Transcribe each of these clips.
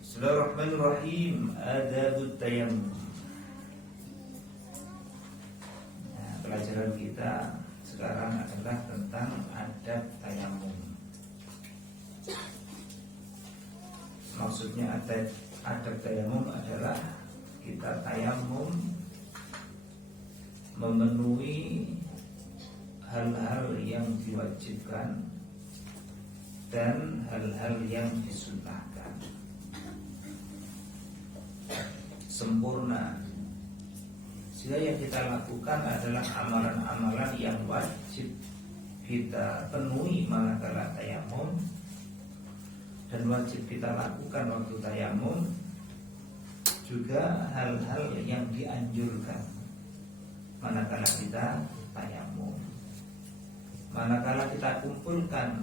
Bismillahirrahmanirrahim. Adabut tayammum. Nah, pelajaran kita sekarang adalah tentang adab tayammum. Maksudnya adab tayammum adalah kita tayammum memenuhi hal-hal yang diwajibkan dan hal-hal yang disunnahkan sempurna, sehingga yang kita lakukan adalah amalan-amalan yang wajib kita penuhi manakala tayammum dan wajib kita lakukan waktu tayammum, juga hal-hal yang dianjurkan manakala kita tayammum. Manakala kita kumpulkan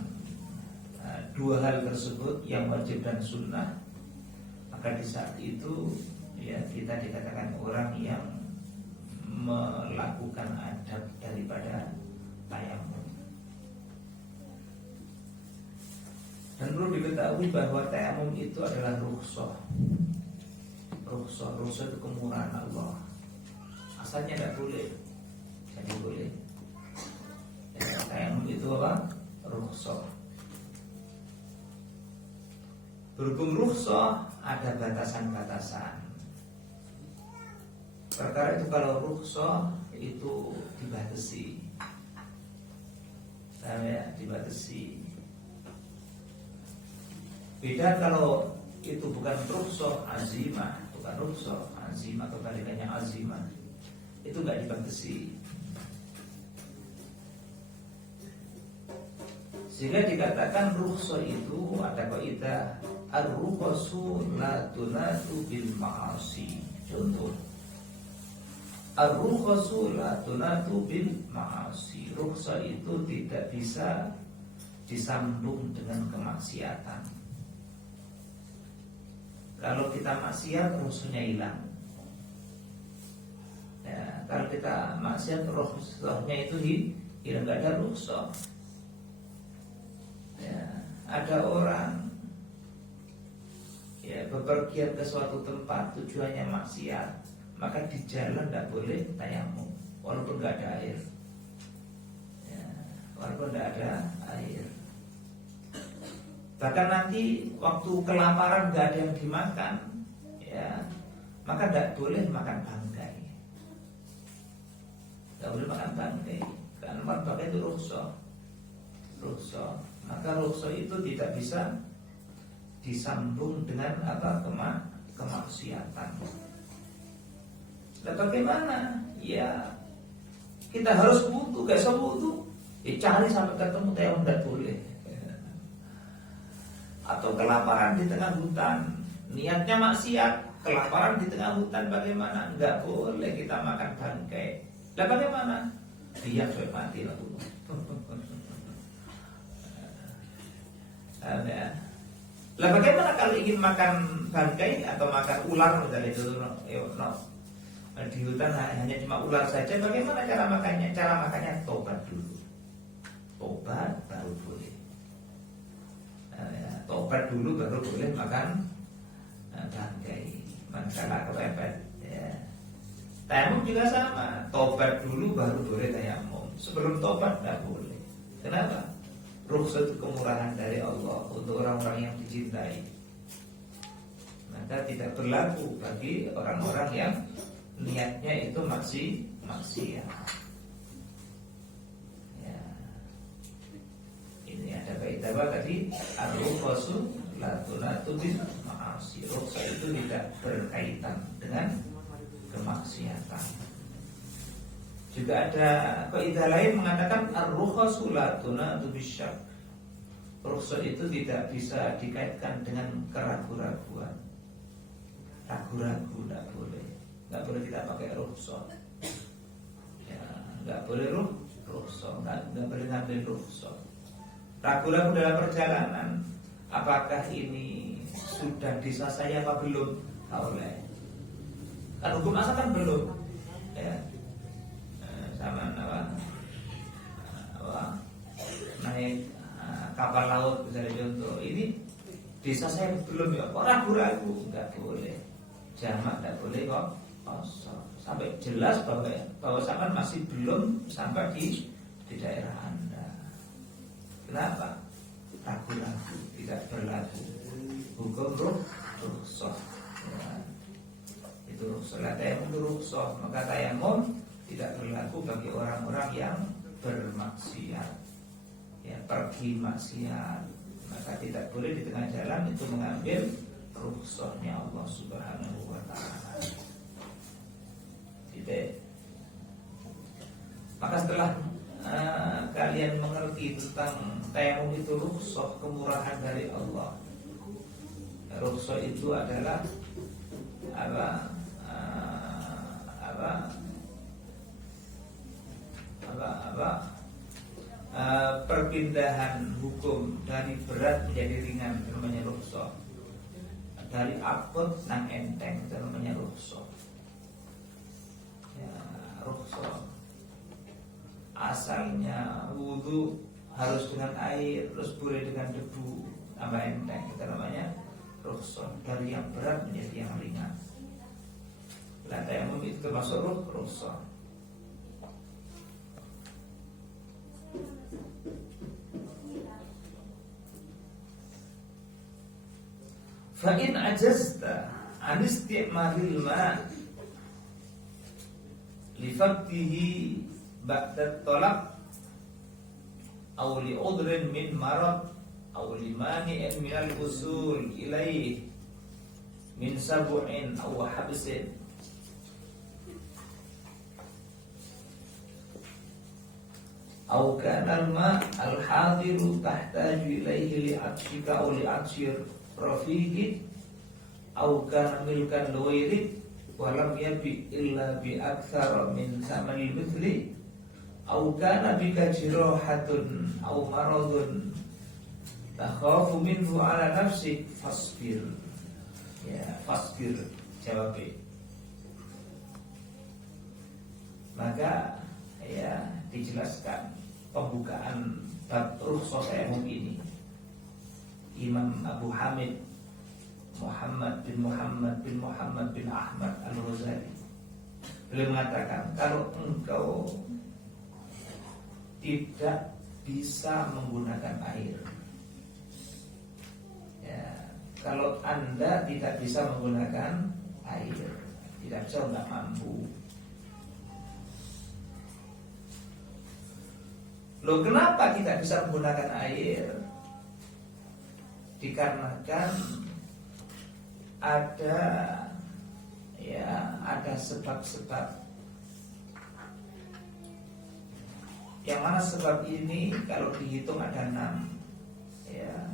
dua hal tersebut yang wajib dan sunnah, maka di saat itu ya kita dikatakan orang yang melakukan adab daripada tayammum. Dan perlu diketahui bahwa tayammum itu adalah rukhsah. Rukhsah itu kemurahan Allah. Asalnya tidak boleh, jadi boleh. Ya, tayammum itu apa? Rukhsah. Berhubung rukhsah ada batasan-batasan. Perkara itu kalau rukhsah itu dibatasi, dibatasi. Beda kalau itu bukan rukhsah, azimah, bukan rukhsah, azimah, kebalikannya azimah, itu nggak dibatasi. Sehingga dikatakan rukhsah itu ada kaidah ar-rukhsu la tunatu bil ma'asi. Contoh, ar-rukhsu la tunatu bil ma'asi. Rukhsah itu tidak bisa disambung dengan kemaksiatan. Kalau kita maksiat, rukhsahnya hilang. Ya, kalau kita maksiat, rukhsahnya itu hilang, nggak ada rukhsah. Ya, ada orang ya bepergian ke suatu tempat tujuannya maksiat, maka di jalan tidak boleh tayammum walaupun tidak ada air. Ya, walaupun tidak ada air. Bahkan nanti waktu kelaparan tidak ada yang dimakan, ya maka tidak boleh makan bangkai. Tidak boleh makan bangkai karena makan bangkai itu rukhsah. Maka rukhsah itu tidak bisa disambung dengan apa kemaksiatan. Dan bagaimana? Ya kita harus wudu, gak bisa wudu, cari sampai ketemu tayammum tidak boleh. Atau kelaparan di tengah hutan, niatnya maksiat, kelaparan di tengah hutan bagaimana? Enggak boleh kita makan bangkai. Lah bagaimana? Dia sampai mati lah dulu. Lah bagaimana kalau ingin makan bangkai atau makan ular misalnya itu di hutan hanya cuma ular saja, bagaimana cara makannya? Cara makannya tobat dulu. Tobat baru boleh. Tobat dulu baru boleh makan bangkai. Manakala kepepet ya. Tayammum juga sama. Tobat dulu baru boleh tayammum. Sebelum tobat tidak boleh. Kenapa? Rukhsah itu kemurahan dari Allah untuk orang-orang yang dicintai. Maka tidak berlaku bagi orang-orang yang niatnya itu maksiat. Ya. Ini ada kaidah apa tadi? Ar-rukhsu la tunatu bil ma'asi. Rukhsah itu tidak berkaitan dengan kemaksiatan. Juga ada kaidah lain mengatakan ar-rukhsu la tunatu bisyak. Rukhsah itu tidak bisa dikaitkan dengan keraguan-raguan. Ragu-ragu tidak boleh. Tidak boleh kita pakai rukhsah. Ya, tidak boleh rukhsah, tidak boleh ngambil rukhsah. Ragu-ragu dalam perjalanan, apakah ini sudah disa saya apa belum? Tak boleh. Kan hukum asal kan belum. Ya. Sama naik kapal laut misalnya contoh, ini desa saya belum ya, kok ragu-ragu? Enggak boleh. Jamak enggak boleh kok kosong. Sampai jelas bahwa sampean masih belum sampai di daerah Anda. Kenapa? Ragu-ragu, tidak berlaku hukum rukhsah. Ya. Itu rukhsah. Tayamum itu rukhsah. Maka tayamum tidak berlaku bagi orang-orang yang bermaksiat, ya, pergi maksiat. Maka tidak boleh di tengah jalan itu mengambil rukhsahnya Allah Subhanahu wa ta'ala. Maka setelah kalian mengerti tentang tayamum itu rukhsah, kemurahan dari Allah. Rukhsah itu adalah perpindahan hukum dari berat menjadi ringan, namanya rukhsah. Dari abot nang enteng, namanya rukhsah. Ya, rukhsah. Asalnya wudu harus dengan air, terus boleh dengan debu, tambah enteng, itu namanya rukhsah. Dari yang berat menjadi yang ringan. Lah tayamum itu termasuk rukhsah. Fa in ajazta an isti'malil ma' li faqdihi ba'da talab aw li udrin min marad aw li mani'in min al-usul ilayhi min sab'in aw habsin aw kana al-ma' al-hadiru tahtaju ilayhi li 'atshika aw li 'atshir rafiqi aw kana milkan luwairid wa lam yabi illa bi aktsara min samanil mithli aw kana bika jirahatun aw maradun takhafu minhu ala nafsik fasbir. Ya, fasbir jawabnya. Maka ya dijelaskan pembukaan bab rukhsah tayamum ini. Imam Abu Hamid Muhammad bin Ahmad Al-Ghazali beliau mengatakan, kalau engkau tidak bisa menggunakan air, ya, kalau Anda tidak bisa menggunakan air, tidak bisa, enggak mampu. Loh, kenapa tidak bisa menggunakan air? Dikarenakan ada sebab-sebab. Yang mana sebab ini kalau dihitung ada 6. Ya.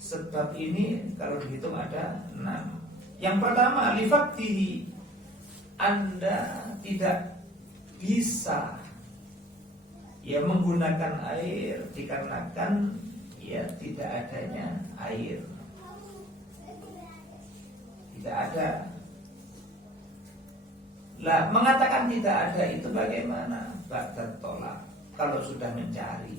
Sebab ini kalau dihitung ada 6. Yang pertama, lifaktihi, Anda tidak bisa ya menggunakan air dikarenakan ya tidak adanya air, tidak ada. Lah, mengatakan tidak ada itu bagaimana? Ba'da tolak, kalau sudah mencari.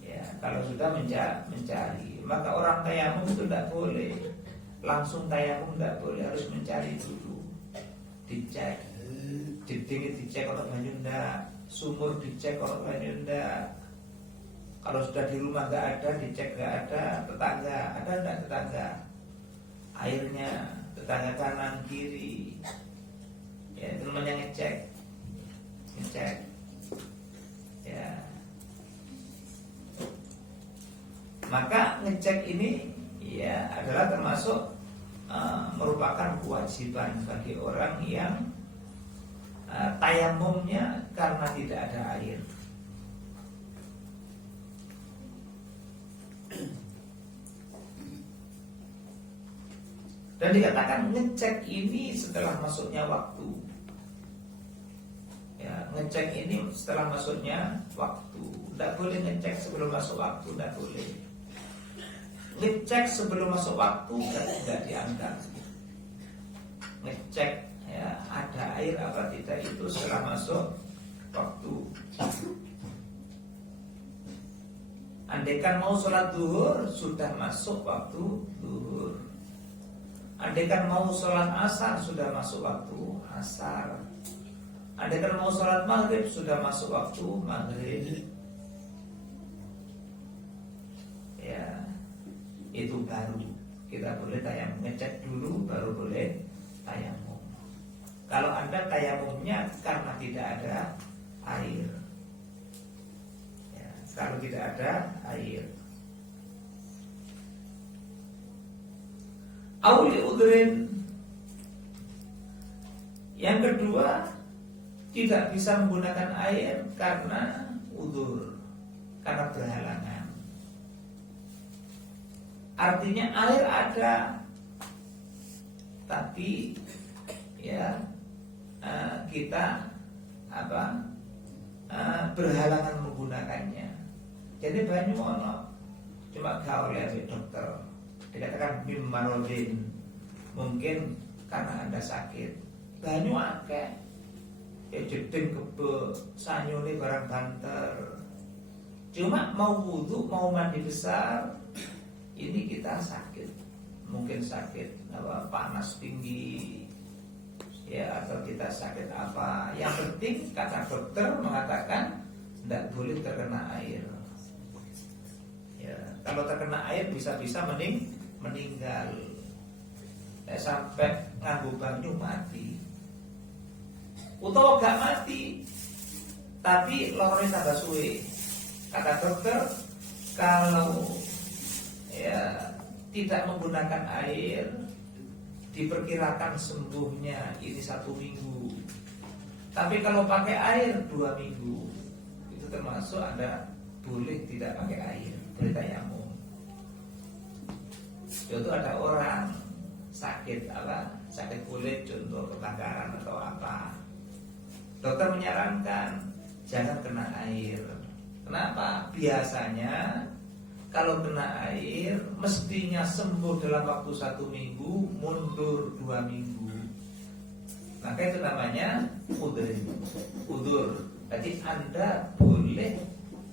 Ya, kalau sudah mencari, maka orang tayamum itu tidak boleh langsung tayamum, tidak boleh, harus mencari dulu, dicek. Dinding dicek kalau banyu ndak, sumur dicek kalau banyu ndak. Kalau sudah di rumah nggak ada, dicek nggak ada, tetangga ada ndak tetangga, airnya tetangga kanan kiri, ya itu namanya ngecek, ya. Maka ngecek ini ya adalah termasuk merupakan kewajiban bagi orang yang tayamumnya karena tidak ada air. Dan dikatakan ngecek ini setelah masuknya waktu. Ya, ngecek ini setelah masuknya waktu. Tidak boleh ngecek sebelum masuk waktu, tidak boleh. Ngecek sebelum masuk waktu tidak dianggap. Ngecek ya ada air apa tidak itu setelah masuk waktu. andaikan mau sholat zuhur sudah masuk waktu zuhur. Andaikan mau sholat asar sudah masuk waktu asar. Andaikan mau sholat maghrib sudah masuk waktu maghrib. Ya, itu baru kita boleh tayamum. Ngecek dulu baru boleh tayamum. Kalau Anda tayamumnya karena tidak ada air, ya, kalau tidak ada air. Auli udrin. Yang kedua, tidak bisa menggunakan air karena udzur, karena berhalangan. Artinya air ada, tapi ya kita berhalangan menggunakannya. Jadi banyu ono, cuma gak oleh dokter. Dikatakan mimmarodin, mungkin karena Anda sakit. Banyu akeh, ya jeding kebe sanyune barang banter. Cuma mau wudu, mau mandi besar, ini kita sakit. Mungkin sakit panas tinggi, ya, atau kita sakit apa. Yang penting kata dokter mengatakan tidak boleh terkena air. Ya, kalau terkena air bisa-bisa meninggal. Sampai nganggo banyu mati. Utawa gak mati, tapi lorone tambah suwe. Kata dokter, kalau ya tidak menggunakan air, diperkirakan sembuhnya ini 1 minggu. Tapi kalau pakai air 2 minggu. Itu termasuk Anda boleh tidak pakai air, boleh tayamum. Contoh ada orang sakit sakit kulit, contoh kebakaran atau apa. Dokter menyarankan jangan kena air. Kenapa? Biasanya kalau kena air mestinya sembuh dalam waktu 1 minggu, mundur 2 minggu. Maka itu namanya udzur. Jadi Anda boleh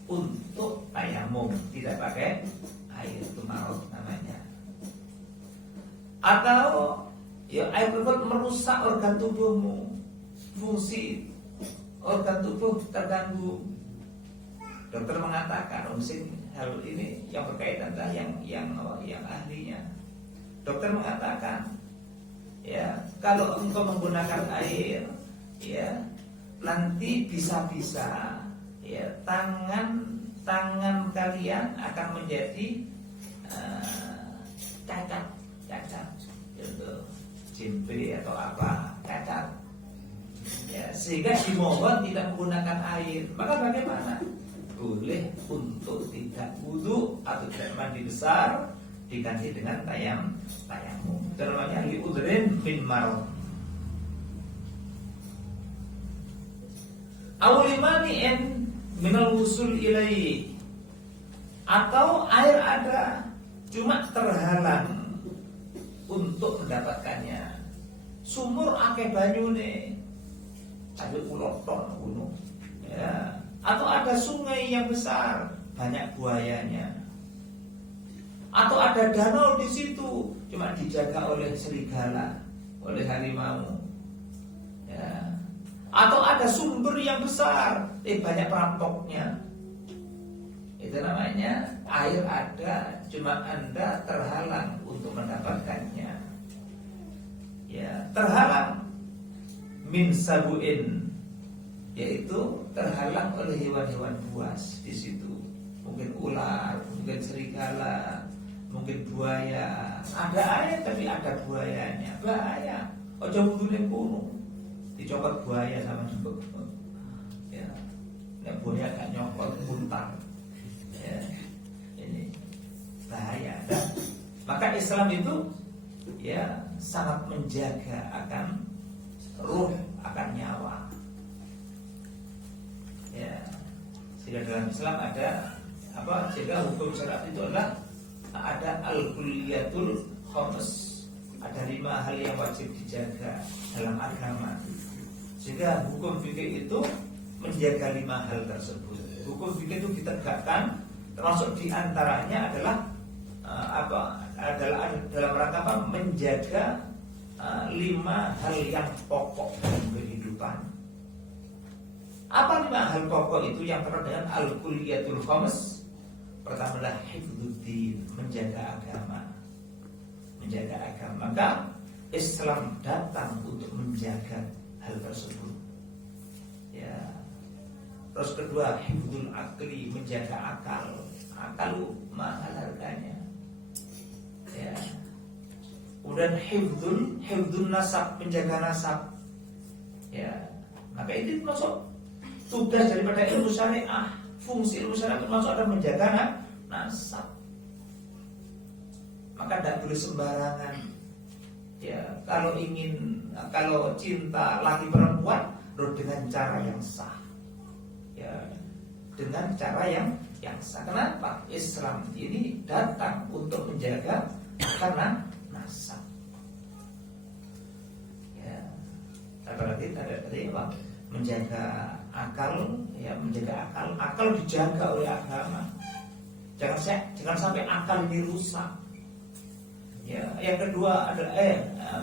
untuk tayamum, tidak pakai air, itu marad namanya. Atau ya air tersebut merusak organ tubuhmu, fungsi organ tubuh terganggu. Dokter mengatakan, hal ini yang berkaitan yang ahlinya. Dokter mengatakan, ya kalau engkau menggunakan air, ya nanti bisa-bisa ya tangan kalian akan menjadi cacat, gitu, jimpe atau apa, cacat. Ya, sehingga dimohon tidak menggunakan air. Maka bagaimana? Boleh untuk tidak wudu atau tidak mandi besar diganti dengan tayamum. Itu namanya liudrin min marad. Awlimani'in minal wusul ilaihi, atau air ada cuma terhalang untuk mendapatkannya. Sumur akeh banyune, sampai uloton gunung, ya. Atau ada sungai yang besar, banyak buayanya. Atau ada danau di situ, cuma dijaga oleh serigala, oleh harimau. Ya. Atau ada sumber yang besar, banyak perampoknya. Itu namanya air ada, cuma Anda terhalang untuk mendapatkannya. Ya, terhalang min sabuin, yaitu terhalang oleh hewan-hewan buas di situ. Mungkin ular, mungkin serigala, mungkin buaya. Ada air tapi ada buayanya, bahaya. Ojo wudune kuno, dicokot buaya sama jembek. Ya, nek buaya gak nyokot muntah. Ya, ini bahaya. Dan maka Islam itu ya sangat menjaga akan ruh, akan nyawa. Ya, sehingga dalam Islam ada apa? Sehingga hukum syariat itu adalah ada al-kulliyatul khams. Ada 5 hal yang wajib dijaga dalam agama. Sehingga hukum fikih itu menjaga 5 hal tersebut. Hukum fikih itu ditegakkan Termasuk diantaranya adalah adalah dalam rangka apa? Menjaga 5 hal yang pokok dalam kehidupan. Apa 5 hal pokok itu? Yang pertama dengan al-kulliyatul khams. Pertama adalah hifdzuddin, menjaga agama. Menjaga agama. Maka Islam datang untuk menjaga hal tersebut. Ya. Terus kedua, hifdzul akli, menjaga akal. Akal mahal harganya. Ya. Kemudian hifdzul nasab, menjaga nasab. Ya. Maka itu termasuk tugas daripada ilmu syariah. Fungsi ilmu syariah termasuk adalah menjaga nasab. Maka tidak boleh sembarangan. Ya, kalau cinta laki perempuan, dengan cara yang sah. Ya, dengan cara yang sah. Kenapa? Islam ini datang untuk menjaga karena nasab. Ya, apalagi tadi apa? Menjaga akal, ya menjaga akal dijaga oleh agama. Jangan sampai akal ini rusak. Ya, yang kedua adalah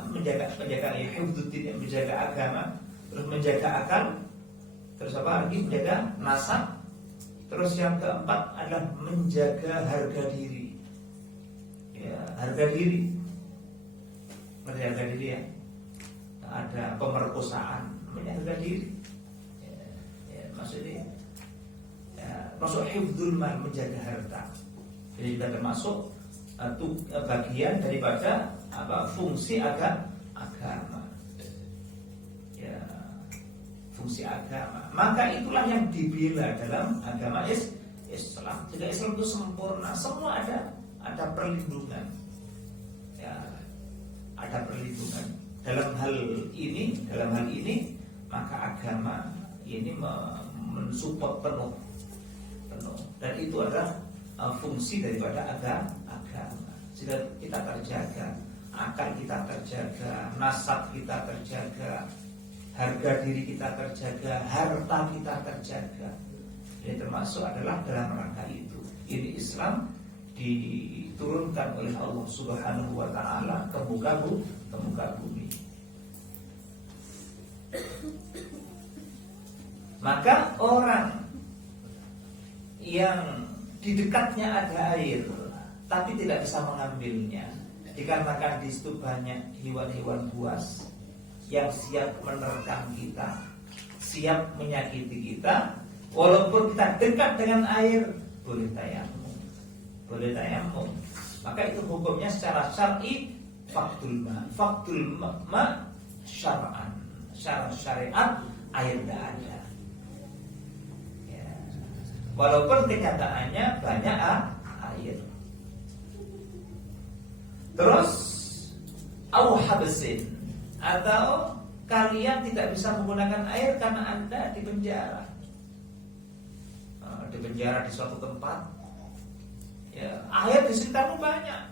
menjaga hifdzuddin, menjaga agama, terus menjaga akal, terus apa lagi? Menjaga nasab. Terus yang keempat adalah menjaga harga diri. Ya, harga diri. Menjaga harga diri ya. Ada pemerkosaan, menjaga diri. Ya, maksudnya masuk hifdzul mal, menjaga harta. Jadi juga termasuk bagian daripada fungsi agama. Ya, fungsi agama. Maka itulah yang dibela dalam agama Islam. Jika Islam itu sempurna, semua ada perlindungan. Ya, ada perlindungan. Dalam hal ini maka agama ini mensupport penuh. Dan itu adalah fungsi daripada agama. Jika kita terjaga, akal kita terjaga, nasab kita terjaga, harga diri kita terjaga, harta kita terjaga. Ini termasuk adalah dalam rangka itu. Ini Islam diturunkan oleh Allah Subhanahu wa taala ke muka bumi. Maka orang yang di dekatnya ada air tapi tidak bisa mengambilnya, dikarenakan di situ banyak hewan-hewan buas yang siap menerkam kita, siap menyakiti kita. Walaupun kita dekat dengan air, boleh tayamum. Maka itu hukumnya secara syar'i faktul ma syar'an. Secara syariat air tidak ada. Ya. Walaupun kenyataannya banyak air. Terus au habsin, atau kalian tidak bisa menggunakan air karena Anda di penjara. Di penjara di suatu tempat. Ya, air di sekitarmu banyak.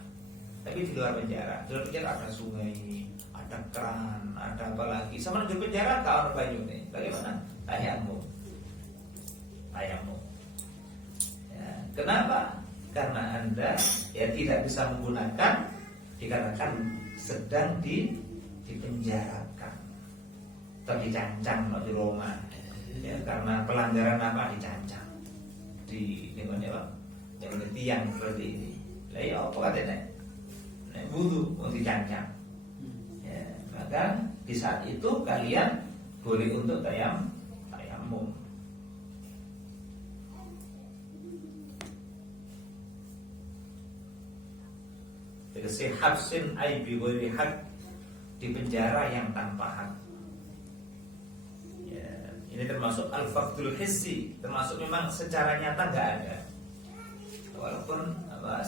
Tapi di luar penjara ada sungai, ada keran, ada apa lagi. Sama di penjara kau banyu nih. Bagaimana? Tayamum. Ya, kenapa? Karena Anda tidak bisa menggunakan dikarenakan sedang dipenjarakan atau dicancang di Roma. Ya, karena pelanggaran apa? Dicancang di apa? Yang tiang seperti ini. Lah ya apa katanya? Wudu mau dicancang. Ya, maka di saat itu kalian boleh untuk tayamum. Jadi habsin ay bi ghairi haq, di penjara yang tanpa hak. Ya, ini termasuk al-faqdul hissi, termasuk memang secara nyata enggak ada. Walaupun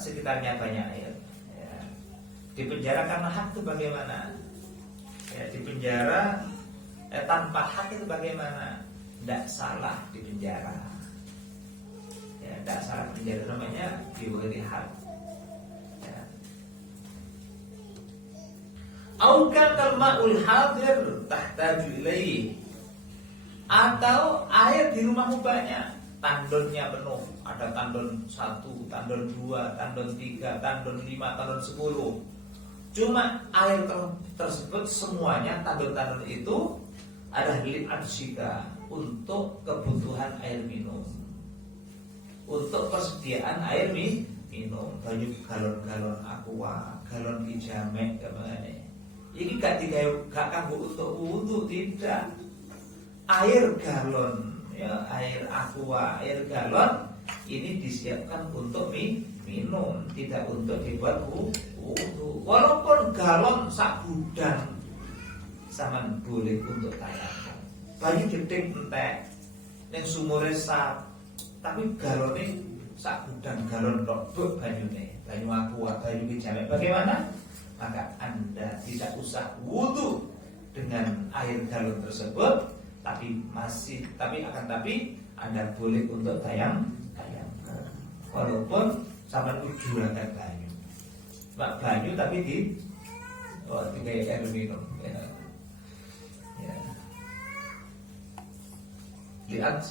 sekitarnya banyak air. Ya. Di penjara karena hak itu bagaimana? Ya, di penjara tanpa hak itu bagaimana? Tidak salah di penjara. Ya, tidak salah di penjara, namanya bi ghairi haq. Au kal ma'ul hadir tahtaju ilaih, atau air di rumahmu banyak tandonnya penuh, ada tandon 1, tandon 2, tandon 3, tandon 5, tandon 10. Cuma air tersebut semuanya tandon-tandon itu ada lil ansyika untuk kebutuhan air minum, untuk persediaan air minum, banyak galon-galon aqua, galon dijamek kemana. Ini gak kanggo untuk wudu, tidak. Air galon, ya, air aqua, air galon ini disiapkan untuk minum, tidak untuk dibuat wudu. Walaupun galon sak gudang sama boleh untuk tayamum. Banyu gede entek ning sumure sak, tapi galone sak gudang galon tok banyune, banyu aqua, banyu dijamek. Bagaimana? Maka Anda tidak usah wudu dengan air galon tersebut, tapi Anda boleh untuk tayamum. Walaupun sama juragan banyu, banyu tapi tiga air minum. Lihat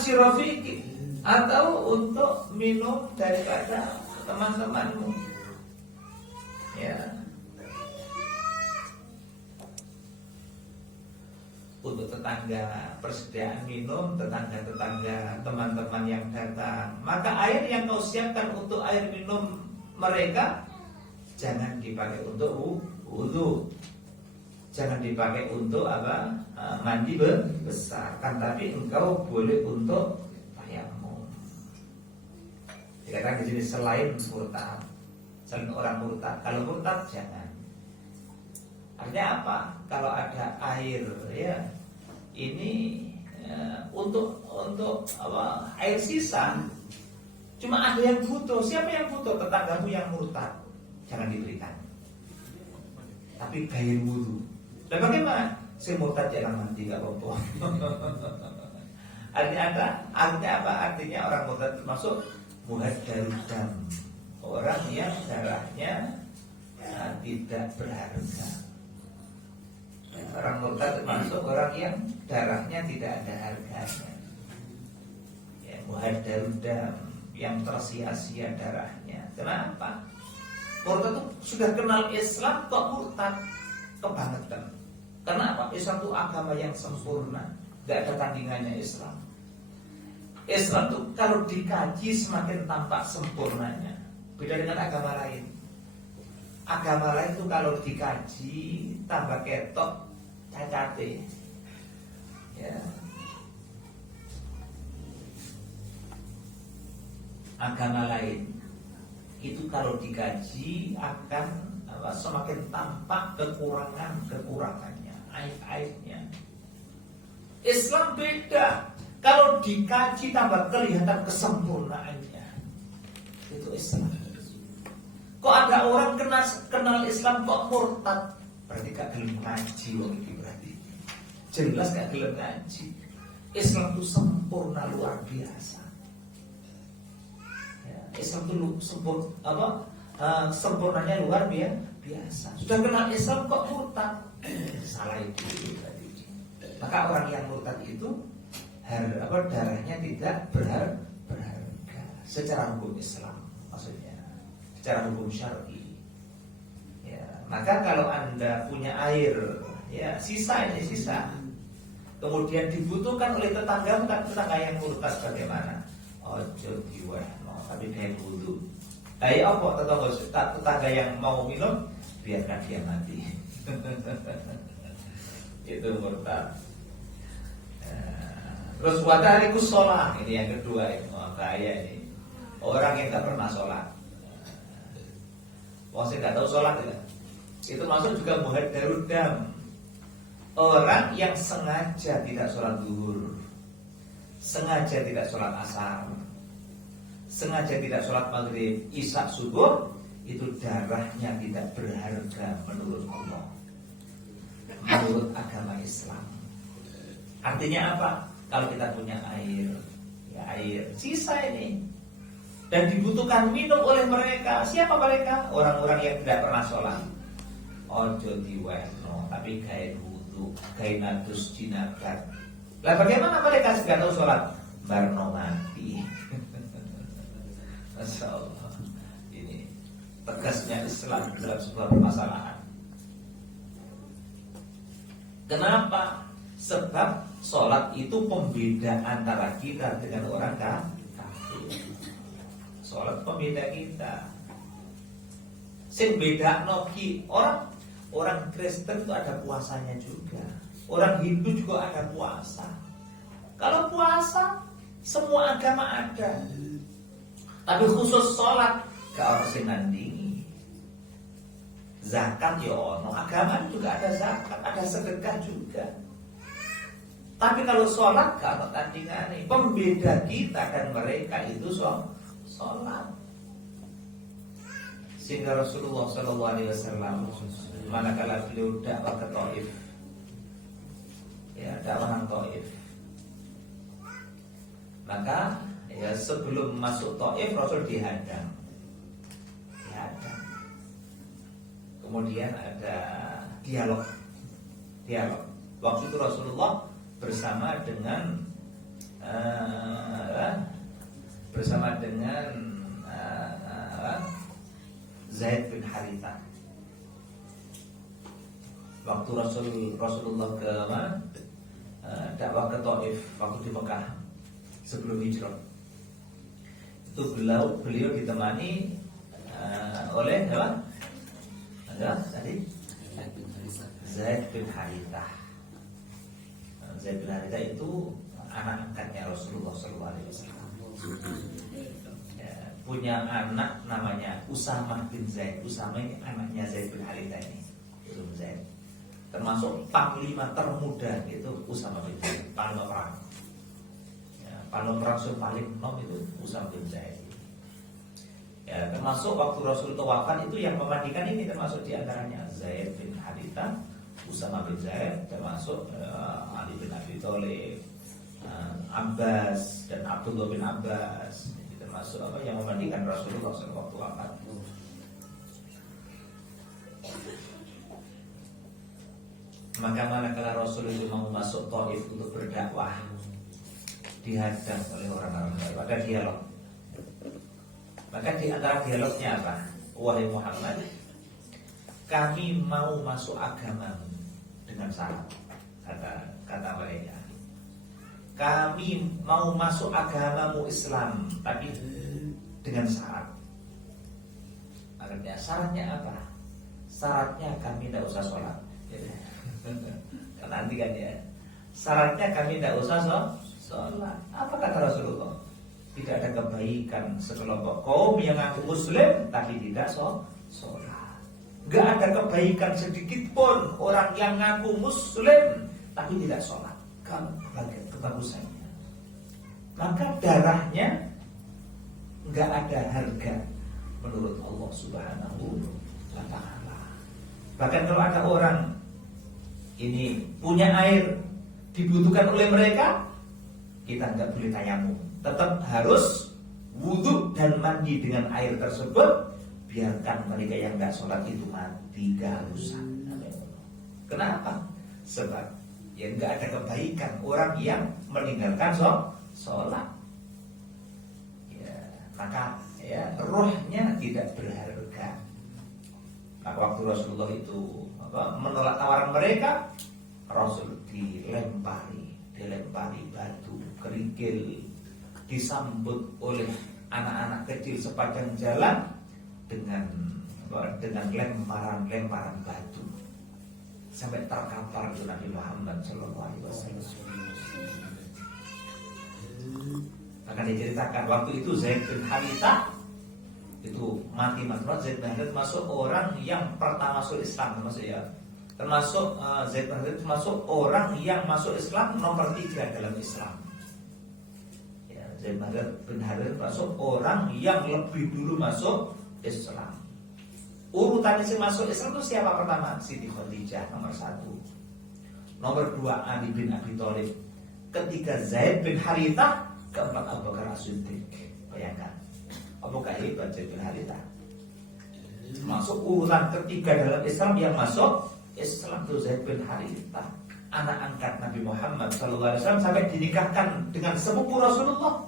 sirofiki, atau untuk minum daripada teman-temanmu. Ya. Untuk tetangga, persediaan minum tetangga-tetangga, teman-teman yang datang. Maka air yang kau siapkan untuk air minum mereka jangan dipakai untuk wudu. Jangan dipakai untuk mandi besar, kan, tapi engkau boleh untuk tayamum. Dikatakan di sini selain murtad, selain orang murtad. Kalau murtad jangan. Artinya apa? Kalau ada air, ya, ini untuk air sisa, cuma ada yang butuh. Siapa yang butuh? Tetanggamu yang murtad, jangan diberikan. Tapi gair wudu. Dan bagaimana? Si murtad jangan mandi, gak apa-apa. Artinya apa? Artinya orang murtad termasuk muhaddarud dam, orang yang darahnya tidak berharga. Orang murtad termasuk orang yang darahnya tidak ada harganya. Ya, muhaddarud dam, yang tersia-sia darahnya. Kenapa? Murtad itu sudah kenal Islam kok murtad, kebangetan. Kenapa? Islam itu agama yang sempurna, gak ada tandingannya Islam. Islam itu kalau dikaji semakin tampak sempurnanya. Beda dengan agama lain. Agama lain itu kalau dikaji tambah ketok cacate. Ya. Agama lain itu kalau dikaji akan semakin tampak kekurangannya, aib-aibnya. Islam beda. Kalau dikaji tambah kelihatan kesempurnaannya. Itu Islam. Kok ada orang kenal Islam kok murtad? Berarti gak gelem ngaji wong iki berarti. Jelas gak gelem ngaji. Islam itu sempurna luar biasa. Ya, Islam itu sempurnanya luar biasa. Sudah kenal Islam kok murtad? Salah itu tadi. Maka orang yang murtad itu darahnya tidak berharga secara hukum Islam, maksudnya secara hukum syar'i. Ya, maka kalau Anda punya air, ya sisa, kemudian dibutuhkan oleh tetangga yang murtad, bagaimana? Ojo diwehno, tapi kayak wudu. Apa tetangga yang mau minum, biarkan dia mati. Itu murtad. Terus watarikus sholat, ini yang kedua, bahaya ini. Orang yang tak pernah sholat, masih nggak tahu sholat ya. Itu masuk juga muhaddarud dam. Orang yang sengaja tidak sholat zuhur, sengaja tidak sholat asar, sengaja tidak sholat maghrib, isya, subuh, itu darahnya tidak berharga menurut Allah, menurut agama Islam. Artinya apa? Kalau kita punya air, ya air sisa ini, dan dibutuhkan minum oleh mereka. Siapa mereka? Orang-orang yang tidak pernah sholat. Ojo diwehno, tapi gawe wudu, gawe nadus jinakat. Lah bagaimana mereka tidak tahu sholat? barno mati. Masya Allah. Ini tegasnya Islam dalam sebuah permasalahan. Kenapa? Sebab sholat itu pembeda antara kita dengan orang kafir. Sholat pembeda kita. Sing beda noki orang Kristen itu ada puasanya juga. Orang Hindu juga ada puasa. Kalau puasa semua agama ada. Tapi khusus sholat gak harus nandingi. Zakat ya ono, agama juga ada zakat, ada sedekah juga. Tapi kalau sholat gak ada tandingan. Pembeda kita dan mereka itu sholat. Sehingga Rasulullah SAW manakala beliau dakwah ke Taif, ya dakwah ke Taif, maka ya sebelum masuk Taif Rasul dihadang. Kemudian ada dialog. Waktu itu Rasulullah bersama dengan Zaid bin Harithah. Waktu Rasulullah ke dakwah ke Taif waktu di Mekah sebelum hijrah, itu beliau ditemani oleh apa? Tadi Zaid bin Harithah. Zaid bin Harithah itu anak angkatnya Rasulullah SAW. Ya, punya anak namanya Usamah bin Zaid. Usamah ini anaknya Zaid bin Harithah ini. Itu Zaid. Termasuk panglima termuda itu Usamah bin Zaid, panglima perang. Ya, panglima perang paling nom itu Usamah bin Zaid. Ya, termasuk waktu Rasul itu wafat itu yang memandikan ini termasuk diantaranya Zaid bin Harithah, Usamah bin Zaid, termasuk Ali bin Abi Thalib, Abbas dan Abdullah bin Abbas, termasuk apa yang memandikan Rasulullah waktu wafat. Maka manakala Rasul itu mau masuk Taif untuk berdakwah, dihadang oleh orang-orang Taif. Ada dialog. Maka di antara dialognya apa? Wahai Muhammad, kami mau masuk agamamu dengan syarat. Kata mereka, kami mau masuk agamamu Islam, tapi dengan syarat. Artinya syaratnya apa? Syaratnya kami tidak usah sholat. Nanti kan ya. Syaratnya kami tidak usah sholat. Apa kata Rasulullah? Tidak ada kebaikan sekelompok kaum yang ngaku muslim tapi tidak sholat. Gak ada kebaikan sedikit pun orang yang ngaku muslim tapi tidak sholat. Kalau bagian kebagusannya, maka darahnya gak ada harga menurut Allah Subhanahu wa Ta'ala. Bahkan kalau ada orang ini punya air dibutuhkan oleh mereka, kita nggak boleh tayamum. Tetap harus wudhu dan mandi dengan air tersebut. Biarkan mereka yang nggak sholat itu mati kehausan. Kenapa? Sebab ya nggak ada kebaikan orang yang meninggalkan sholat. Ya, maka ya rohnya tidak berharga. Maka waktu Rasulullah itu menolak tawaran mereka, Rasul dilempari batu kerikil, disambut oleh anak-anak kecil sepanjang jalan dengan lemparan batu sampai terkapar itu Nabi Muhammad SAW. Akan diceritakan waktu itu Zaid bin Harithah itu mati. Zaid bin Harithah masuk orang yang pertama masuk Islam, termasuk Zaid bin Harithah termasuk orang yang masuk Islam nomor 3 dalam Islam. Ya, Zaid bin Harithah masuk orang yang lebih dulu masuk Islam. Urutan isi masuk Islam itu siapa pertama? Siti Khadijah nomor 1, nomor 2 Ali bin Abi Thalib, ketiga Zaid bin Harithah, keempat Abu Bakar As-Siddiq. Bayangkan apakah hebat Zaid bin Harithah. Masuk urutan ketiga dalam Islam yang masuk Islam itu Zaid bin Harithah. anak angkat Nabi Muhammad SAW sampai dinikahkan dengan sepupu Rasulullah,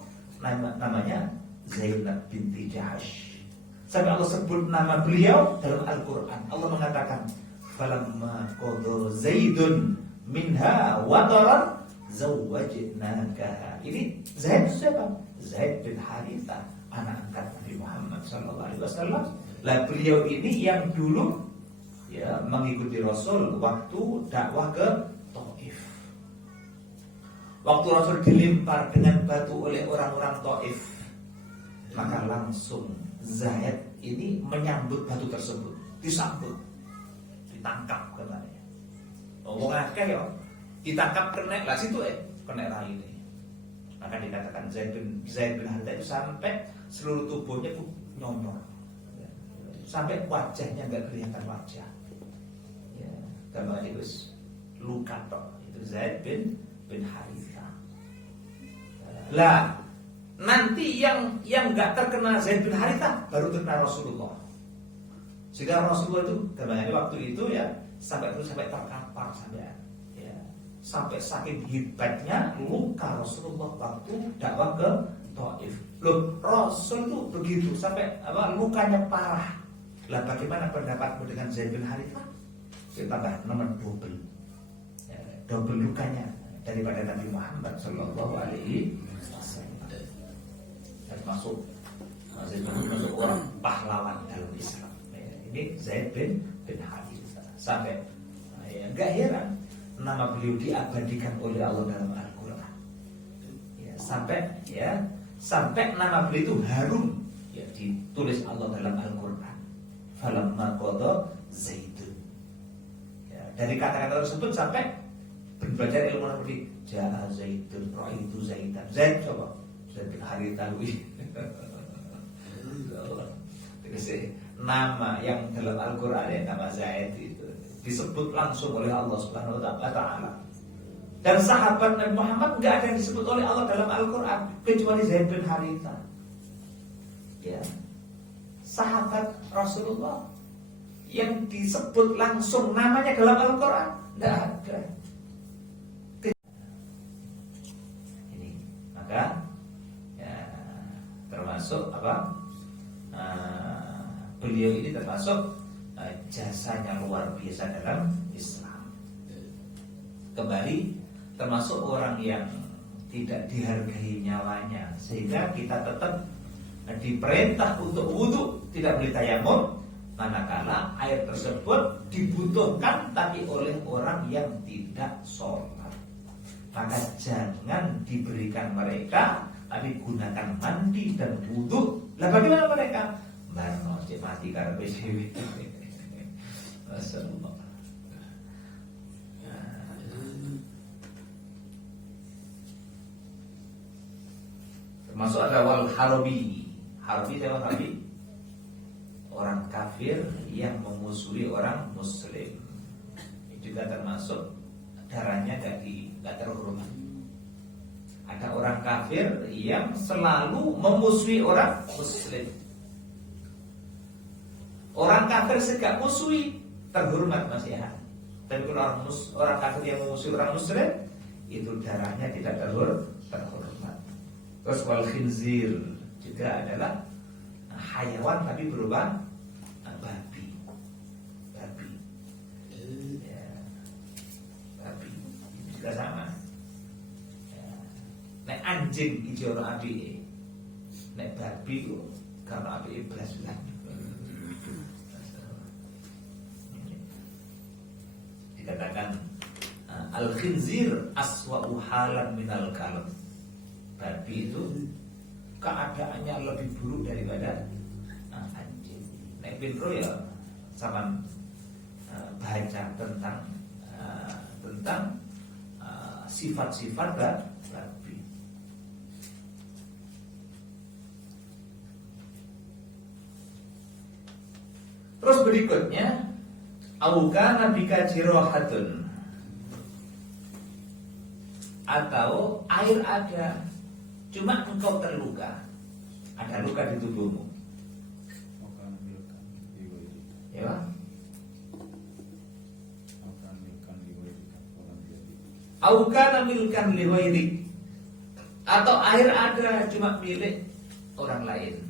namanya Zainab binti Jahash. Sampai Allah sebut nama beliau dalam Al-Quran. Allah mengatakan, falamma qada Zaidun minha wataran zawwajnakaha. Ini Zaid siapa? Zaid bin Harithah, anak angkat Nabi Muhammad SAW. Lah beliau ini yang dulu ya mengikuti Rasul waktu dakwah ke Taif. Waktu Rasul dilempar dengan batu oleh orang-orang Taif, maka langsung Zaid ini menyambut batu tersebut, disambut, ditangkap kenanya. Ngomong akeh ya, ditangkap kena lah situ kena rai ini. Maka dikatakan Zaid bin Harithah itu sampai seluruh tubuhnya itu nyonyor, sampai wajahnya nggak kelihatan wajah. Ya, gambar itu luka toh. Itu Zaid bin Harithah. Lah nanti yang nggak terkena Zaid bin Harithah baru terkena Rasulullah. Sehingga Rasulullah itu gambarnya waktu itu ya sampai terkapar sampai saking hebatnya luka Rasulullah waktu dakwah ke Taif. Loh, Rasul itu begitu sampai lukanya parah. Lah bagaimana pendapatmu dengan Zaid bin Harithah? Ditambah nomor double lukanya daripada Nabi Muhammad sallallahu alaihi wasallam. Termasuk orang pahlawan dalam Islam. Ini Zaid bin Harithah. Sampai enggak heran nama beliau diabadikan oleh Allah dalam Al-Quran. Sampai nama beliau itu harum ya, ditulis Allah dalam Al-Quran. Falamma qada Zaidun. Ya, dari kata-kata tersebut sampai belajar ilmu seperti Ja'a Zaidun, Ra'aitu Zaidan. Zaid coba Zaid bin Harithah. Nama yang dalam Al-Quran ya, nama Zaid itu disebut langsung oleh Allah Subhanahu wa Ta'ala. Dan sahabat Nabi Muhammad enggak ada yang disebut oleh Allah dalam Al-Quran kecuali Zaid bin Harithah. Ya. Sahabat Rasulullah yang disebut langsung namanya dalam Al-Quran enggak ada. Ini maka ya, termasuk beliau ini termasuk jasanya luar biasa dalam Islam. Kembali termasuk orang yang tidak dihargai nyawanya, sehingga kita tetap diperintah untuk wudhu, tidak boleh tayamum manakala air tersebut dibutuhkan tapi oleh orang yang tidak sholat. Maka jangan diberikan mereka, tapi gunakan mandi dan wudhu. Lah bagaimana mereka? Barno mati karena PCW. Rasulullah. Termasuk ada wal harbi. Harbi siapa harbi? Orang kafir yang memusuhi orang muslim. Ini juga termasuk darahnya tidak terhormat. Ada orang kafir yang selalu memusuhi orang muslim. Orang kafir segak musuhi terhormat masih ya. Tapi kalau orang kafir yang memusuhi orang muslim itu darahnya tidak terhormat. Terus wal khinzir juga adalah hayawan tapi berupa babi. Ya, babi itu juga sama. Ya. Nek anjing itu orang api, nek babi itu karena api belas belas. Dikatakan al-khinzir aswa'u halan minal kalb. Babi itu keadaannya lebih buruk daripada anjing. Nek pinro ya sama baca tentang sifat-sifat babi. Terus berikutnya Aukana bika jirohatun, atau air ada, cuma engkau terluka, ada luka di tubuhmu. Ya, Au kana milkan li ghairik, atau air ada cuma milik orang lain,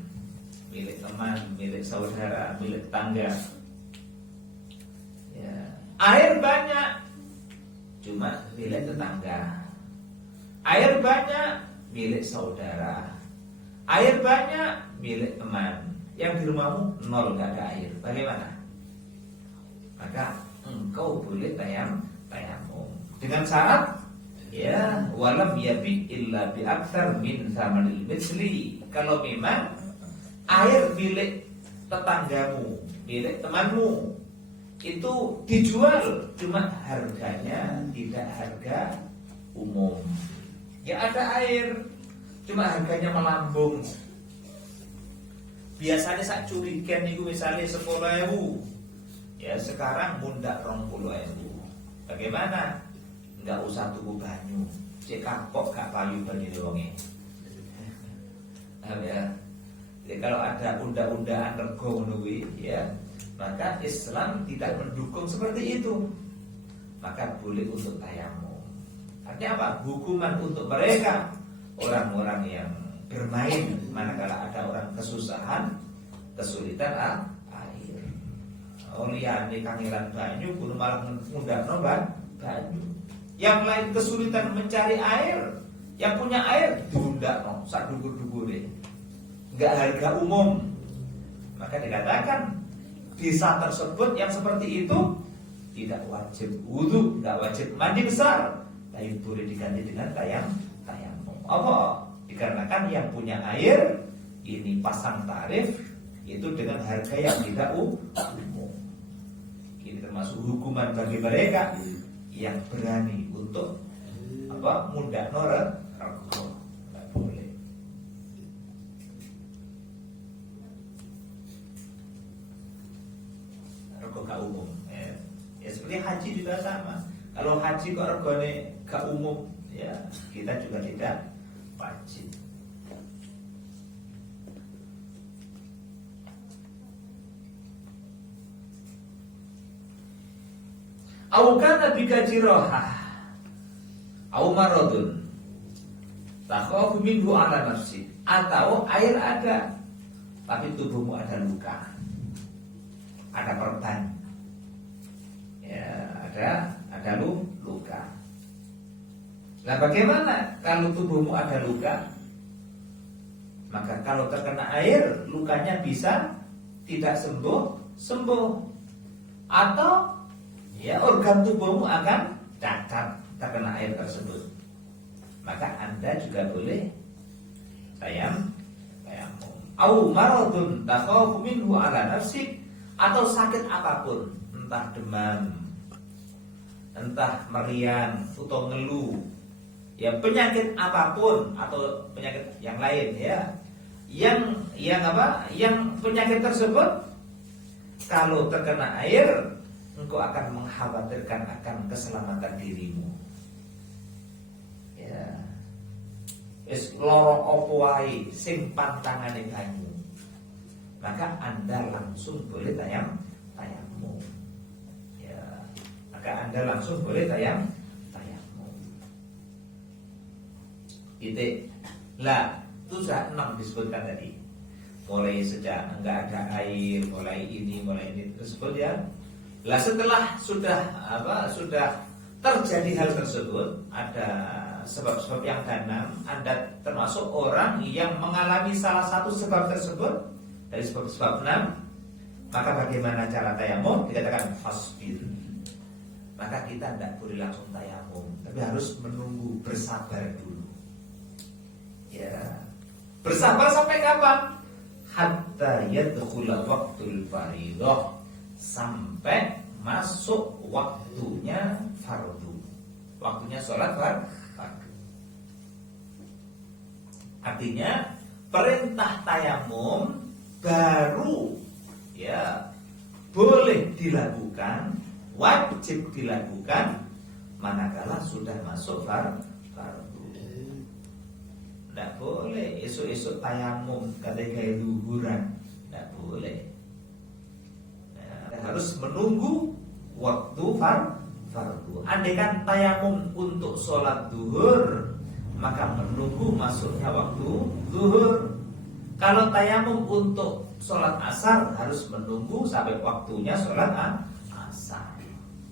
milik teman, milik saudara, milik tangga. Ya. Air banyak cuma milik tetangga. Air banyak milik saudara. Air banyak milik teman. Yang di rumahmu nol, gak ada air. Bagaimana? Maka engkau boleh tayamum dengan syarat ya walam yabi illa bi aktsar min tsamanil misli. Kalau memang air milik tetanggamu, milik temanmu itu dijual cuma harganya tidak harga umum. Ya ada air cuma harganya melambung. Biasanya sak curiken itu misalnya 10.000, ya sekarang mundak 20.000. Bagaimana? Enggak usah tuku banyu, cek kapok gak payu banyu wonge. Ya. Jadi kalau ada undang-undangan rego ngono ya, maka Islam tidak mendukung seperti itu. Maka boleh untuk tayamum. Artinya apa? Hukuman untuk mereka orang-orang yang bermain manakala ada orang kesulitan air. Liyane kangelan banyu kudu malah ngundakno banyu. Yang lain kesulitan mencari air, yang punya air diundakno sak dhuwur-dhuwure. Enggak harga umum. Maka dikatakan desa tersebut yang seperti itu tidak wajib wudu, enggak wajib mandi besar, tapi boleh diganti dengan tayamum. Apa? Dikarenakan yang punya air ini pasang tarif itu dengan harga yang tidak umum. Ini termasuk hukuman bagi mereka yang berani untuk mundakno rego. Tidak boleh. Rego gak umum. Ya seperti haji juga sama. Kalau haji kok regone gak umum, ya kita juga tidak wajib. Au kana bika jirahah au maradun takhafu minhu ala nafsi, atau air ada tapi tubuhmu ada luka, ada perban, ya ada luka. Nah bagaimana kalau tubuhmu ada luka? Maka kalau terkena air, lukanya bisa tidak sembuh, atau ya organ tubuhmu akan cacat terkena air tersebut. Maka Anda juga boleh tayamum. Au maradun takhafu minhu ala nafsik, atau sakit apapun, entah demam, entah meriang atau ngeluh, ya penyakit apapun atau penyakit yang lain ya, yang penyakit tersebut kalau terkena air engkau akan mengkhawatirkan akan keselamatan dirimu. Ya. Wis loro apa wae sing pantangane banyu, maka Anda langsung boleh tayamum. Ya. Maka Anda langsung boleh tayamum. Titik. Lah, itu sudah 6 disebutkan tadi. Mulai sejak enggak ada air, mulai ini tersebut ya. Lah setelah sudah terjadi hal tersebut, ada sebab-sebab yang keenam, Anda termasuk orang yang mengalami salah satu sebab tersebut dari sebab-sebab 6, maka bagaimana cara tayamum? Dikatakan fasbir. Maka kita tidak boleh langsung tayamum, tapi harus menunggu, bersabar dulu. Ya, bersabar sampai kapan? Hatta yadkhula waqtul fardhah, sampai masuk waktunya fardu, waktunya sholat fardu. Artinya perintah tayamum baru ya boleh dilakukan, wajib dilakukan manakala sudah masuk fardu. Tidak boleh esok-esok tayamum ketika luhuran, tidak boleh. Harus menunggu waktu fardu. Andaikan tayamum untuk sholat zuhur, maka menunggu masuknya waktu zuhur. Kalau tayamum untuk sholat asar, harus menunggu sampai waktunya sholat asar.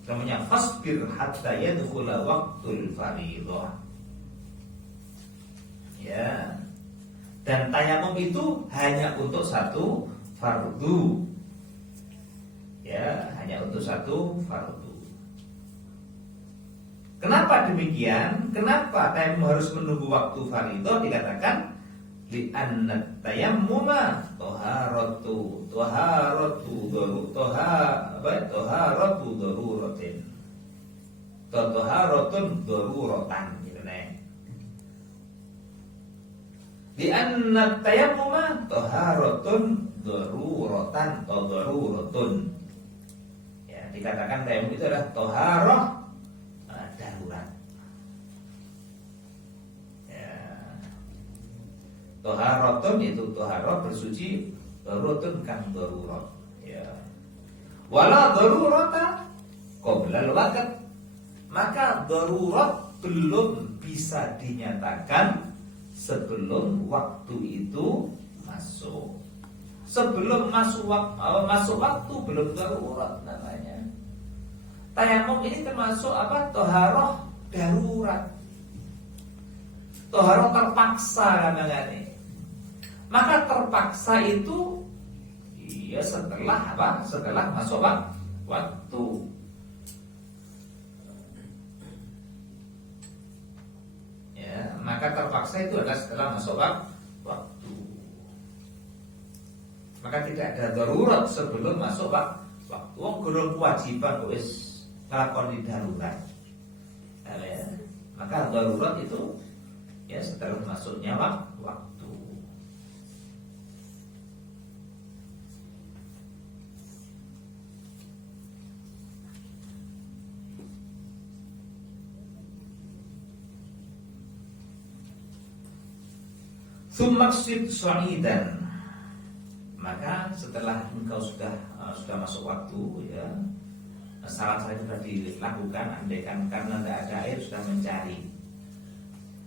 Namanya fasbir hatta yadkhula waqtul fardhah. Ya. Dan tayamum itu hanya untuk satu fardu. Ya, hanya untuk satu fardu. Kenapa demikian? Kenapa tayamum harus menunggu waktu fardhu? Dikatakan li anna tayammuma taharatu daruratin. Taharatun daruratan gitu nih. Li anna tayammuma taharatun daruratan atau daruratun. Ya, dikatakan tayamum itu adalah taharah darurat. Ya. Taharatun itu taharah bersuci, daruratun kan darurat. Ya. Wala darurata qabla al-waqt. Maka darurat belum bisa dinyatakan sebelum waktu itu masuk. Sebelum masuk waktu belum darurat namanya. Tayamum ini termasuk apa? Toharoh darurat. Toharoh terpaksa namanya. Maka terpaksa itu ya setelah apa? Setelah masuk waktu. Ya, maka terpaksa itu adalah setelah masuk waktu. Maka tidak ada darurat sebelum masuk waktu. Wong gurung kewajiban wis nglakoni darurat. Ya. Maka darurat itu ya setelah masuknya waktu. Sumaksud sa'idan. Maka setelah engkau sudah masuk waktu ya, syarat-syarat sudah dilakukan, andaikan karena tidak ada air sudah mencari.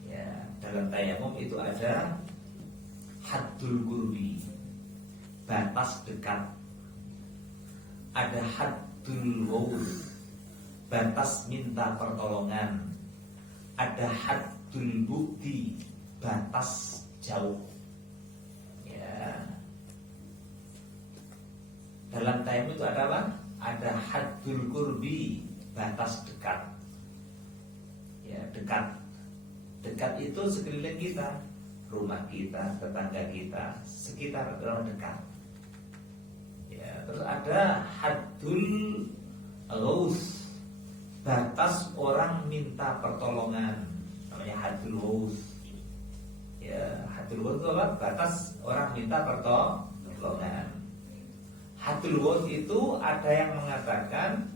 Ya, dalam tayamum itu ada haddul qurbi, batas dekat. Ada haddul wawul, batas minta pertolongan. Ada haddul bukti, batas jauh. Ya. Dalam tayamum itu adalah ada haddul qurbi, batas dekat. Ya, dekat. Dekat itu sekeliling kita, rumah kita, tetangga kita, sekitar orang dekat. Ya, terus ada haddul ghaus, batas orang minta pertolongan, namanya haddul ghaus. Ya, haddul ghaus itu apa? Batas orang minta pertolongan. Haddul ghaus itu ada yang mengatakan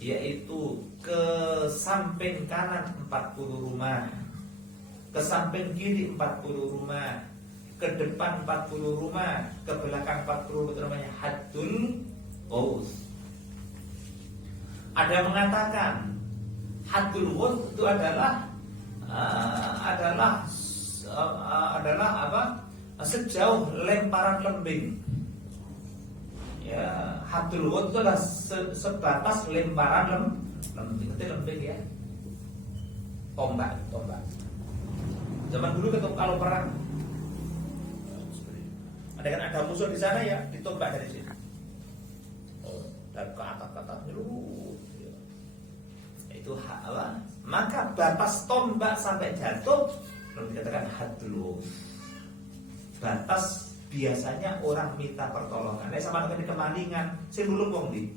yaitu ke samping kanan 40 rumah, ke samping kiri 40 rumah, ke depan 40 rumah, ke belakang 40 itu namanya haddul ghaus. Ada yang mengatakan haddul ghaus itu adalah apa? Sejauh lemparan lembing. Ya, haddul ghaus itu adalah sebatas lemparan lembing. Itu lembing ya. Tombak. Zaman dulu kalau perang, ada musuh di sana ya, ditombak dari sini. Dan ke atas dulu. Itu apa? Maka batas tombak sampai jatuh lalu dikatakan haddul ghaus. Batas biasanya orang minta pertolongan. Sama dengan di Kemalingan, saya dulu wong di.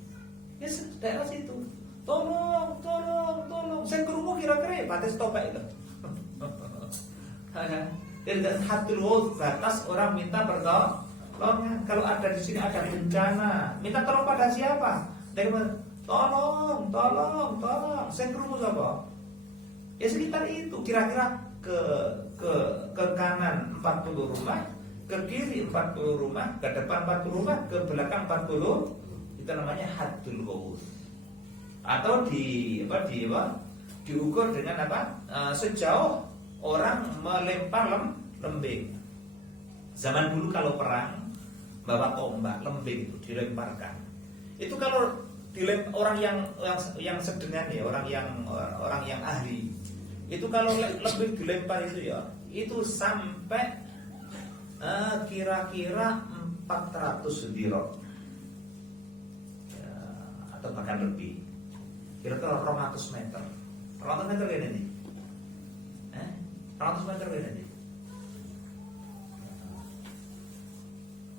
Ya daerah situ. Tolong. Saya krungu kira-kira batas tombak itu. Jadi haddul ghaus, batas orang minta pertolongan. Kalau ada di sini ada bencana, minta tolong pada siapa? Tolong. Saya krungu siapa? Ya sekitar itu, kira-kira ke kanan 40 rumah, ke kiri 40 rumah, ke depan 40 rumah, ke belakang 40. Itu namanya haddul ghaus. atau diukur dengan apa? Sejauh orang melempar lembing. Zaman dulu kalau perang bawa tombak, lembing itu dilemparkan. Itu kalau orang yang sedengan ya, orang yang ahli. Itu kalau lebih dilempar itu ya, itu sampai kira-kira 400 dirok ya, atau bahkan lebih. Kira-kira 200 meter. 200 meter kayak ini. 200 meter kayak ini.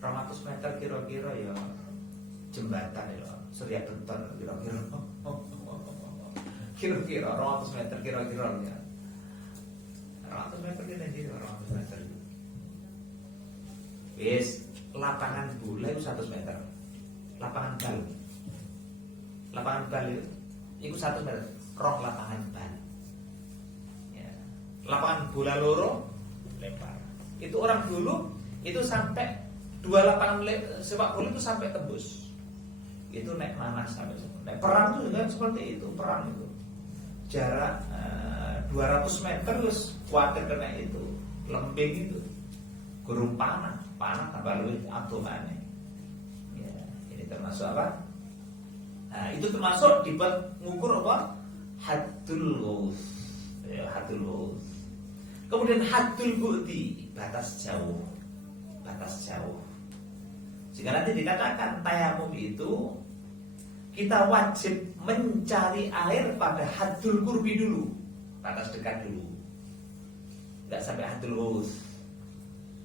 200 meter kira-kira ya jembatan ya, Surya Beton kira-kira. Kira-kira 200 meter kira-kira ya. 200 meter kita jadi 200 meter. Wis lapangan bola itu 100 meter. Lapangan bal itu 100 meter. Roh lapangan bal. Ya. Lapangan bola loro lempar. Itu orang dulu itu sampai 2 lapangan sepak bola itu sampai tembus. Itu naik mana sampai naik perang itu juga seperti itu, perang itu. Jarak 200 meter terus kuatir kena itu lembing itu gurung panah tambah lebih atomane ya, ini termasuk apa? Nah, itu termasuk dibuat ngukur apa? Haddul ghaus ya, haddul ghaus. Kemudian haddul bu'di, batas jauh. Jika nanti dikatakan tayamum itu kita wajib mencari air pada haddul qurbi dulu, batas dekat dulu, nggak sampai haddul ghaus.